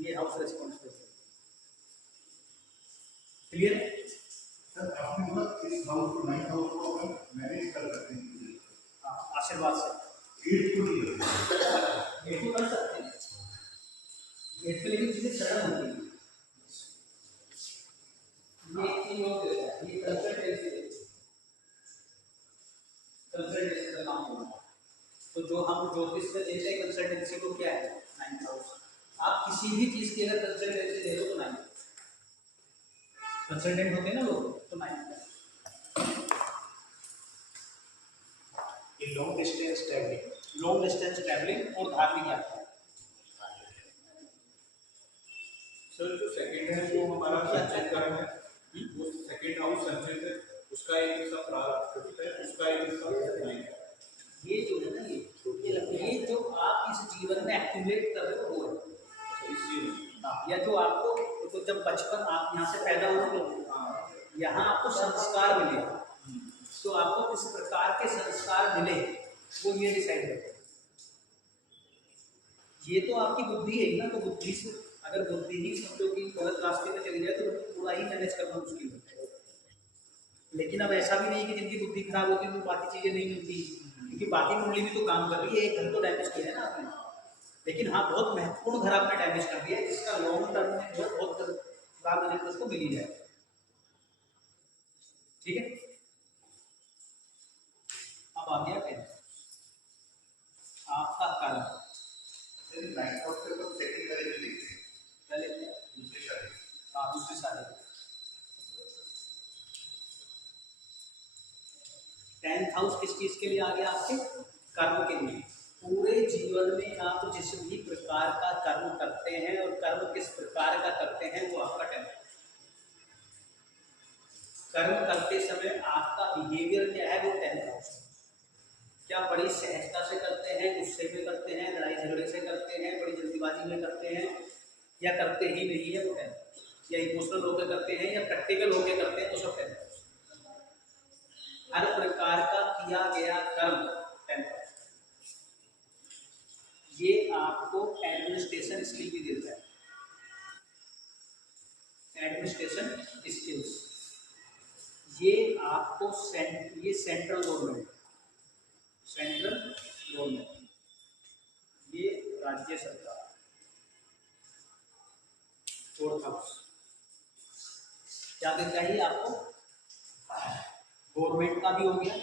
ये हाउस रेस्पॉन्सिबल। क्लियर? सर आपने बोला इस हाउस को 9th हाउस को हम मैनेज कर सकते हैं। हाँ, आशीर्वाद से 8 को नहीं कर सकते। 8 को कर सकते हैं, 8 पे लेकिन चीजें सरल होती हैं। ये एक चीज और देता है, ये कंसल्टेंसी का काम होता है। तो जो हम ज्योतिष में देते हैं कंसल्टेंसी को, क्या है? 9th house. आप किसी भी चीज की अगर कंसल्टेंसी दे दो तो 9th कंसल्टेंट होते हैं ना लोग, तो 9th। ये लॉन्ग डिस्टेंस ट्रैवलिंग और धार्मिक यात्रा, सर जो सेकंड है वो हमारा संचित कर्म है, वो सेकंड हाउस संचित है, उसका एक हिस्सा प्रारब्ध है, उसका एक हिस्सा नहीं है। ये जो है ना, ये जो आप इस जीवन में एक्टिवेट कर रहे हो वो है। अच्छा, इस चीज में या जो आपको तो जब बचपन आप यहाँ से पैदा हुए, यहाँ आपको संस्कार मिले, तो आपको किस प्रकार के संस्कार मिले वो ये डिसाइड करते हैं। ये तो आपकी बुद्धि है ना, तो बुद्धि से अगर बुद्धि ही समझो कि गलत रास्ते में चली जाए तो पूरा ही मैनेज करना मुश्किल होता है। लेकिन अब ऐसा भी नहीं कि जिनकी बुद्धि खराब होती है तो बाकी चीज़ें नहीं मिलती, क्योंकि बाकी कुंडली भी तो काम कर रही है। एक घर तो डैमेज किया है ना आपने, लेकिन हाँ बहुत महत्वपूर्ण घर आपने डैमेज कर दिया है, जिसका लॉन्ग टर्म में जो बहुत खराब रिजल्ट उसको मिल ही जाए। ठीक है, अब आ गया क्या आपका कर्म। नाइन्थ हाउस से तो सेकंड करेक्ट लिखते हैं, पहले दूसरी शादी। हाँ दूसरी शादी। 10th हाउस किस चीज के लिए आ गया आपके? कर्म के लिए। पूरे जीवन में आप जिस भी प्रकार का कर्म करते हैं और कर्म किस प्रकार का करते हैं वो आपका 10th हाउस। कर्म करते समय आपका बिहेवियर क्या है वो 10th हाउस। क्या बड़ी सहजता से करते हैं, गुस्से में करते हैं, लड़ाई झगड़े से करते हैं, बड़ी जल्दीबाजी में करते हैं, या करते ही नहीं है वो 10th हाउस। या इमोशनल होकर करते हैं या प्रैक्टिकल होकर करते हैं, तो सब 10th हाउस। हर प्रकार का किया गया कर्म 10th हाउस। ये आपको एडमिनिस्ट्रेशन स्किल भी देता है। एडमिनिस्ट्रेशन स्किल्स ये आपको ये सेंट्रल गवर्नमेंट, ये राज्य सरकार, 4th हाउस क्या देता है? आपको गवर्नमेंट का भी हो गया,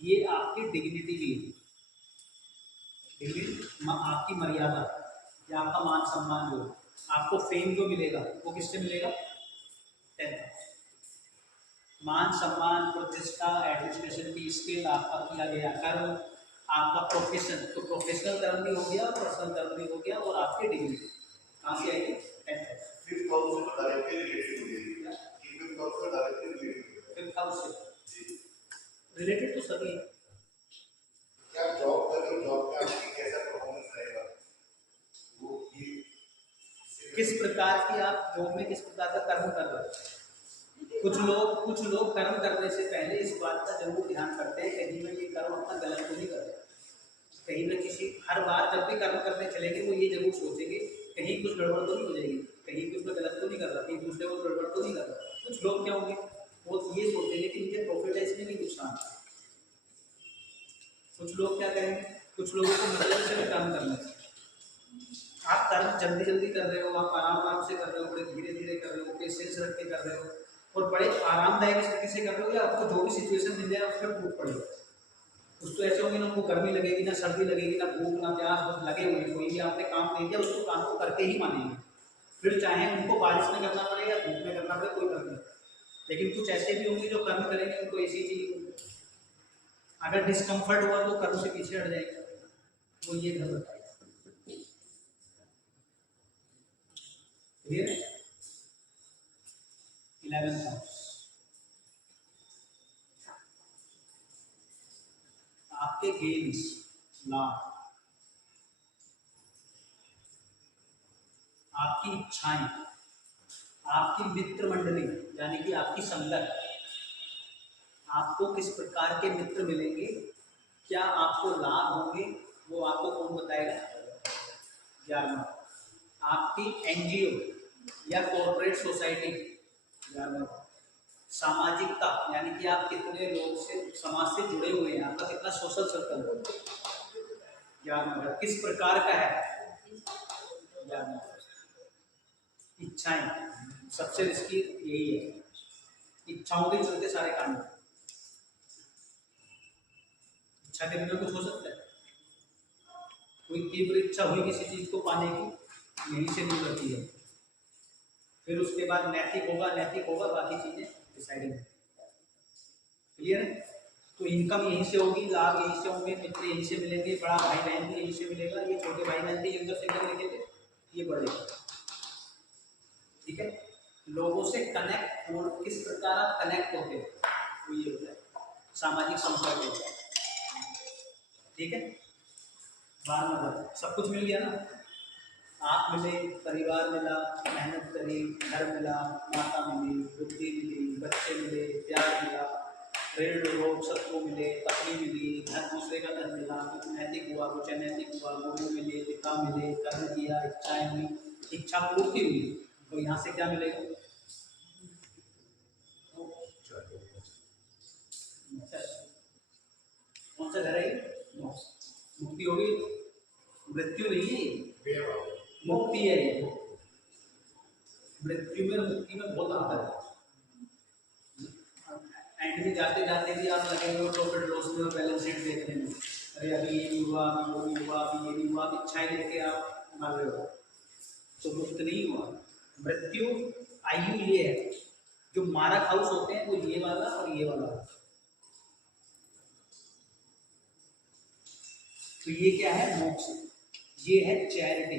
ये आपकी डिग्निटी भी है, आपकी मर्यादा या आपका मान सम्मान जो आपको फेम जो मिलेगा वो किससे मिलेगा? 10th house. मान सम्मान, प्रतिष्ठा, एडमिनिस्ट्रेशन की स्किल, आपका किया गया कर्म, आपका प्रोफेशन, तो प्रोफेशनल कर्म भी हो गया, पर्सनल कर्म भी हो गया, और आपकी डिग्री कहाँ से आएगी? 10th house. फिफ्थ हाउस से डायरेक्टली रिलेटेड हो जाएगी, फिफ्थ हाउस से डायरेक्टली रिलेटेड। 5th हाउस से रिलेटेड तो सभी है। क्या जॉब कर रहे हो, जॉब का आपकी कैसा परफॉर्मेंस रहेगा वो ये किस प्रकार की आप जॉब में किस प्रकार का कर्म कर रहे हो। कुछ लोग कर्म करने से पहले इस बात का जरूर ध्यान करते हैं कहीं में ये कर्म अपना गलत तो नहीं कर रहे, कहीं में किसी हर बार जब भी कर्म करने चलेंगे वो ये जरूर सोचेंगे कहीं कुछ गड़बड़ तो नहीं हो जाएगी, कहीं कुछ में गलत तो नहीं कर रहा, कहीं दूसरे को गड़बड़ तो नहीं कर रहा। कुछ लोग क्या होंगे वो ये सोचेंगे कि मुझे प्रॉफिट है इसमें भी नुकसान। कुछ लोग क्या करेंगे, कुछ लोगों को मतलब से भी काम करना चाहिए। आप कर्म जल्दी जल्दी कर रहे हो, आप आराम से कर रहे हो, बड़े धीरे धीरे कर रहे हो, पेशेंस रख के कर रहे हो, और बड़े आरामदायक स्थिति से कर रहे हो, या आपको जो भी सिचुएशन मिल जाए उस पर टूट पड़ेगा। कुछ तो ऐसे होंगे ना, उनको गर्मी लगेगी ना सर्दी लगेगी ना भूख ना प्यास, बस लगे हुए कोई भी आपने काम नहीं दिया उसको काम को करके ही मानेंगे, फिर चाहे उनको बारिश में करना पड़े या धूप में करना पड़े कोई फर्क नहीं। लेकिन कुछ ऐसे भी होंगे जो कर्म करेंगे उनको ऐसी चीज अगर डिस्कम्फर्ट हुआ तो कर्म से पीछे हट जाएगा, वो ये घर बताएगा। क्लियर है? 11th हाउस आपके गेम्स, लाभ, आपकी इच्छाएं, आपकी मित्र मंडली यानी कि आपकी संगत, आपको किस प्रकार के मित्र मिलेंगे, क्या आपको लाभ होंगे, वो आपको कौन बताएगा? 11वां। आपकी एनजीओ या कॉर्पोरेट सोसाइटी, 11वां। सामाजिकता यानी कि आप कितने लोग से समाज से जुड़े हुए हैं, आपका कितना सोशल सर्कल हो, 11वां। किस प्रकार का है? 11वां। इच्छाएं, सबसे रिस्की यही है, इच्छाओं के चलते सारे काम होते हैं। इच्छा के बिना कुछ हो सकता है? कोई तीव्र इच्छा हुई किसी चीज को पाने की, यहीं से नहीं करती है। फिर उसके बाद नैतिक होगा, बाकी चीजें डिसाइडिंग। क्लियर है? तो इनकम यहीं से होगी, लाभ यहीं से होंगे, मित्र यहीं से मिलेंगे, बड़ा भाई बहन भी यहीं से मिलेगा। ये छोटे भाई बहन भी इनकम से इनकम लेके थे, ये बढ़ेगा। ठीक है, लोगों से कनेक्ट और किस प्रकार आप कनेक्ट होते हो, वो ये होता है सामाजिक संपर्क होता है। ठीक है, बार मतलब सब कुछ मिल गया ना, आप मिले, परिवार मिला, मेहनत करी, घर मिला, माता मिली, बुद्धि मिली, बच्चे मिले, प्यार मिला, ऋण रोग शत्रु मिले, पत्नी मिली, धन दूसरे का धन मिला, कुछ नैतिक हुआ, कुछ अनैतिक हुआ, गुरु मिले, पिता मिले, कर्म किया, इच्छाएं हुई, इच्छा पूर्ति हुई, तो यहाँ से क्या मिलेगा? कौन सा घर है ये? मुक्ति होगी, मृत्यु नहीं है ये, मुक्ति है ये। मृत्यु में और मुक्ति में बहुत अंतर है। एंड में जाते जाते भी आप लगे हुए प्रॉफिट लॉस में और बैलेंस शीट देखने में, अरे अभी ये नहीं हुआ, अभी वो नहीं हुआ, अभी ये नहीं हुआ, आप इच्छाएं लेके आप मर रहे हो, तो मुक्त नहीं हुआ। मृत्यु आयु ये है, जो मारक हाउस होते हैं वो ये वाला और ये वाला। तो ये क्या है? मोक्ष। ये है चैरिटी।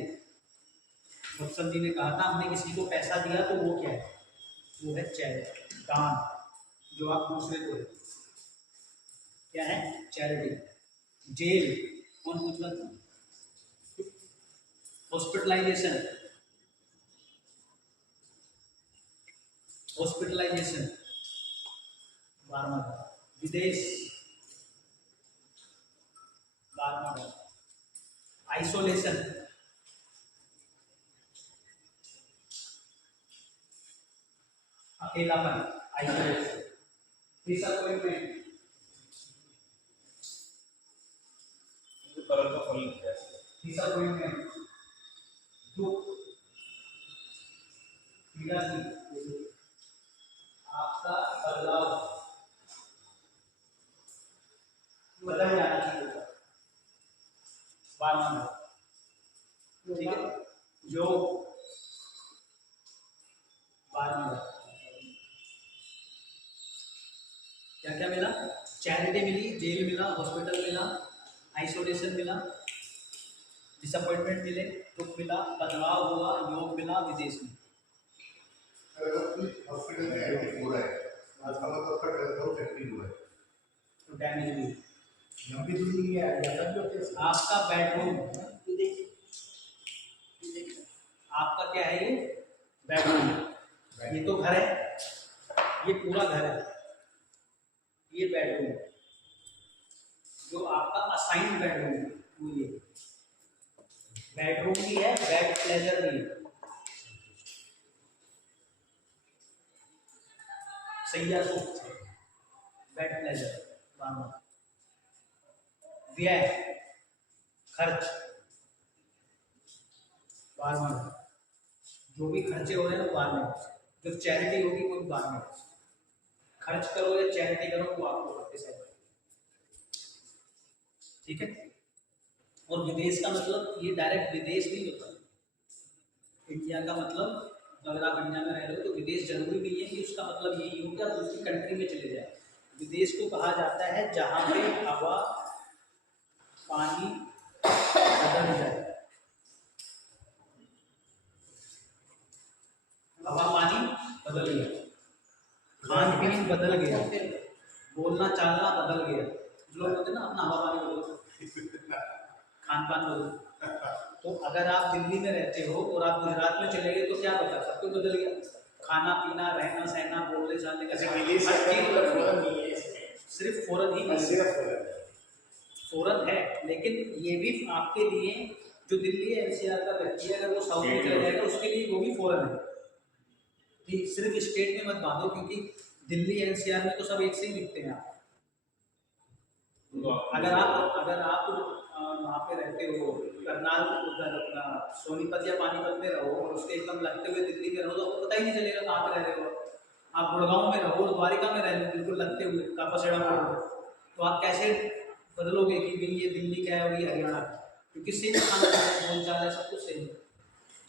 वत्सल जी ने कहा था हमने किसी को पैसा दिया तो वो क्या है? वो है चैरिटी, दान, जो आप दूसरे को है। क्या है? चैरिटी। जेल, कौन पूछ रहा था? हॉस्पिटलाइजेशन, हॉस्पिटलाइजेशन, 12वां। विदेश, 12वां। आइसोलेशन, अकेलापन, आइसोलेशन। डिसअपॉइंटमेंट, कर्म का फल है। डिसअपॉइंटमेंट, दुख, पीड़ा की, आपका बदलाव, बदल जाना चाहिए होगा। 12वां। ठीक है, योग, 12वां। क्या क्या मिला? चैरिटी मिली, जेल मिला, हॉस्पिटल मिला, आइसोलेशन मिला, डिसअपॉइंटमेंट मिले, दुख मिला, बदलाव हुआ, योग मिला, विदेश में। अगर हॉस्पिटल में एडमिट हो रहा है, आज हमारा तो आपका फैक्ट्री हुआ है, तो डैमेज हुई। लंबी दूरी की यात्रा जो है, आपका बेडरूम, आपका क्या है ये? बेडरूम। ये तो घर है, ये पूरा घर है, ये बेडरूम, जो आपका असाइंड बेडरूम है वो ये बेडरूम भी है, बेड प्लेजर भी है। सैया सुख, बेड प्लेजर, 12वां। व्यय, खर्च, 12वां। जो भी खर्चे हो रहे हैं वो बाद में, जो चैरिटी होगी वो बाद में। खर्च करो या चैरिटी करो वो आपको करते हैं। ठीक है। और विदेश का मतलब ये डायरेक्ट विदेश नहीं होता। इंडिया का मतलब, अगर आप इंडिया में रह रहे हो तो विदेश जरूरी नहीं है कि उसका मतलब यही हो कि आप दूसरी कंट्री में चले जाए। विदेश को कहा जाता है जहाँ पे हवा पानी बदल जाए, हवा पानी बदल गया, खान पीन बदल गया, बोलना चालना बदल गया। जो लोग होते हैं ना अपना हवा पानी बदल, खान पान बदल। तो अगर आप दिल्ली में रहते हो और आप गुजरात में चले गए तो क्या बता? सब कुछ बदल गया, खाना पीना, रहना सहना, बोलने चालने का सिर्फ फौरन ही नहीं, फौरन है। लेकिन ये भी आपके लिए, जो दिल्ली एनसीआर का व्यक्ति है अगर वो साउथ में चला जाएगा उसके लिए वो भी फौरन है। ठीक, सिर्फ स्टेट में मत बांधो, क्योंकि दिल्ली एनसीआर में तो सब एक से ही दिखते हैं। अगर आप वहाँ पे रहते हो, करनाल उधर अपना सोनीपत या पानीपत में रहो और उसके एकदम लगते हुए दिल्ली में रहो तो आपको पता ही नहीं चलेगा कहाँ पे रह रहे हो। आप गुड़गांव में रहो, द्वारिका में रह लो, बिल्कुल लगते हुए कापासेड़ा में, तो आप कैसे बदलोगे कि भाई ये दिल्ली का है और ये हरियाणा का? क्योंकि सेम खाना बोल चाल है, सब कुछ सेम।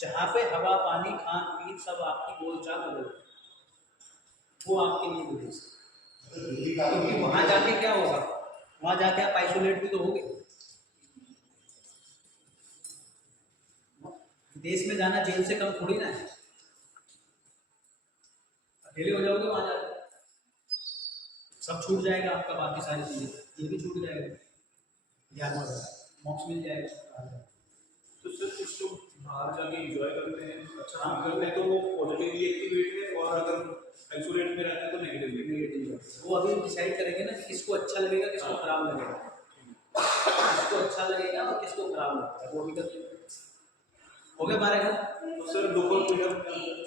जहाँ पे हवा पानी खान पीन सब आपकी बोल चाल बदल, वो आपके लिए विदेश। क्योंकि वहाँ जाके क्या होगा? वहाँ जाके आप आइसोलेट भी तो होगे। विदेश में जाना जेल से कम थोड़ी ना है। अकेले हो जाओगे वहाँ जाकर, सब छूट जाएगा आपका, बाकी सारी चीज़ें ये भी छूट जाएगा, ज्ञान वगैरह मोक्ष मिल जाएगा। तो सर कुछ लोग बाहर जाके एंजॉय करते हैं, अच्छा काम करते हैं, तो वो पॉजिटिवली एक्टिवेट है, और अगर आइसोलेट में रहते हैं तो नेगेटिवली। वो अभी डिसाइड करेंगे ना कि किसको अच्छा लगेगा, किसको खराब लगेगा, किसको अच्छा लगेगा और किसको खराब लगेगा, वो भी कर हो गया बारे का। तो सर दुख और पीड़ा में क्या अंतर है?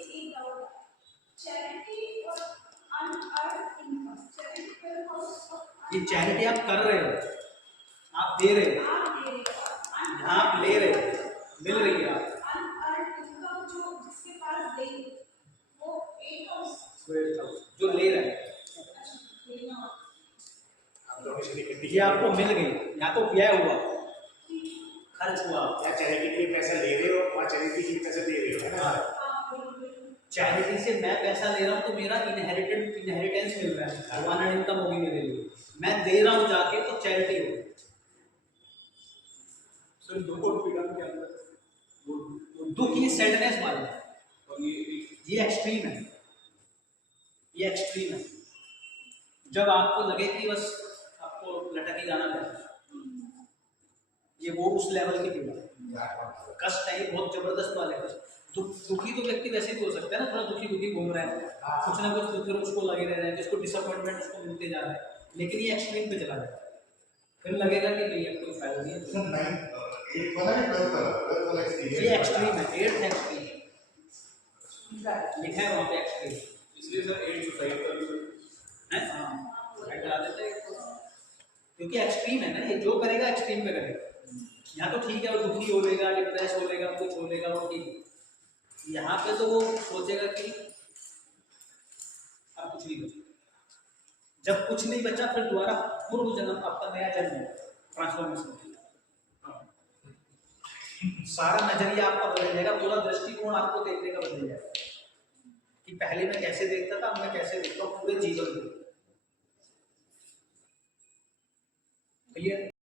ये चैरिटी आप कर रहे हो, आप दे रहे हो, यहाँ आप ले रहे हो, मिल रही है आप जो ले रहे हैं, ये आपको मिल गई, यहाँ तो व्यय हुआ, खर्च हुआ, या चैरिटी के लिए पैसा ले रहे हो, वहाँ चैरिटी के लिए पैसा दे रहे हो, है ना? चैरिटी से मैं पैसा ले रहा हूँ तो मेरा इनहेरिटेंस मिल रहा है, भगवान इनकम होगी मेरे लिए, मैं दे रहा हूँ जाके तो चैरिटी होगी। सर दुख और पीड़ा में क्या अंतर है? दुख ये सैडनेस वाला है, और ये एक्सट्रीम है, ये एक्सट्रीम है, जब आपको लगे कि बस आपको लटक ही जाना है, ये वो उस लेवल की पीड़ा है, कष्ट है, ये बहुत जबरदस्त वाले कष्ट। दुखी तो व्यक्ति वैसे भी हो सकता है ना, थोड़ा दुखी घूम रहा है, कुछ ना कुछ दुख उसको लगे रह रहा है, जिसको डिसअपॉइंटमेंट उसको मिलते जा रहा है, लेकिन ये एक्सट्रीम पे चला जाता है, फिर लगेगा कि नहीं अब कोई फायदा नहीं है। सर 9 वाला है 12 वाला एक्सपीरियंस, ये एक्सट्रीम है, 8th एक्सट्रीम लिखा है वहाँ पे एक्सट्रीम, इसलिए सर 8 सुसाइड का भी है हाँ सुसाइड करा देते हैं, क्योंकि एक्सट्रीम है ना, ये जो करेगा एक्सट्रीम पे करेगा। यहाँ तो ठीक है वो दुखी हो लेगा, डिप्रेस हो लेगा, कुछ हो लेगा, वो ठीक है, यहाँ पे तो वो सोचेगा कि अब कुछ नहीं बचा, जब कुछ नहीं बचा फिर दोबारा पूर्व जन्म आपका नया जन्म है, ट्रांसफॉर्मेशन, सारा नजरिया आपका बदल जाएगा, पूरा दृष्टिकोण आपको देखने का बदल जाएगा कि पहले मैं कैसे देखता था, अब मैं कैसे देखता हूँ पूरे जीवन में। क्लियर?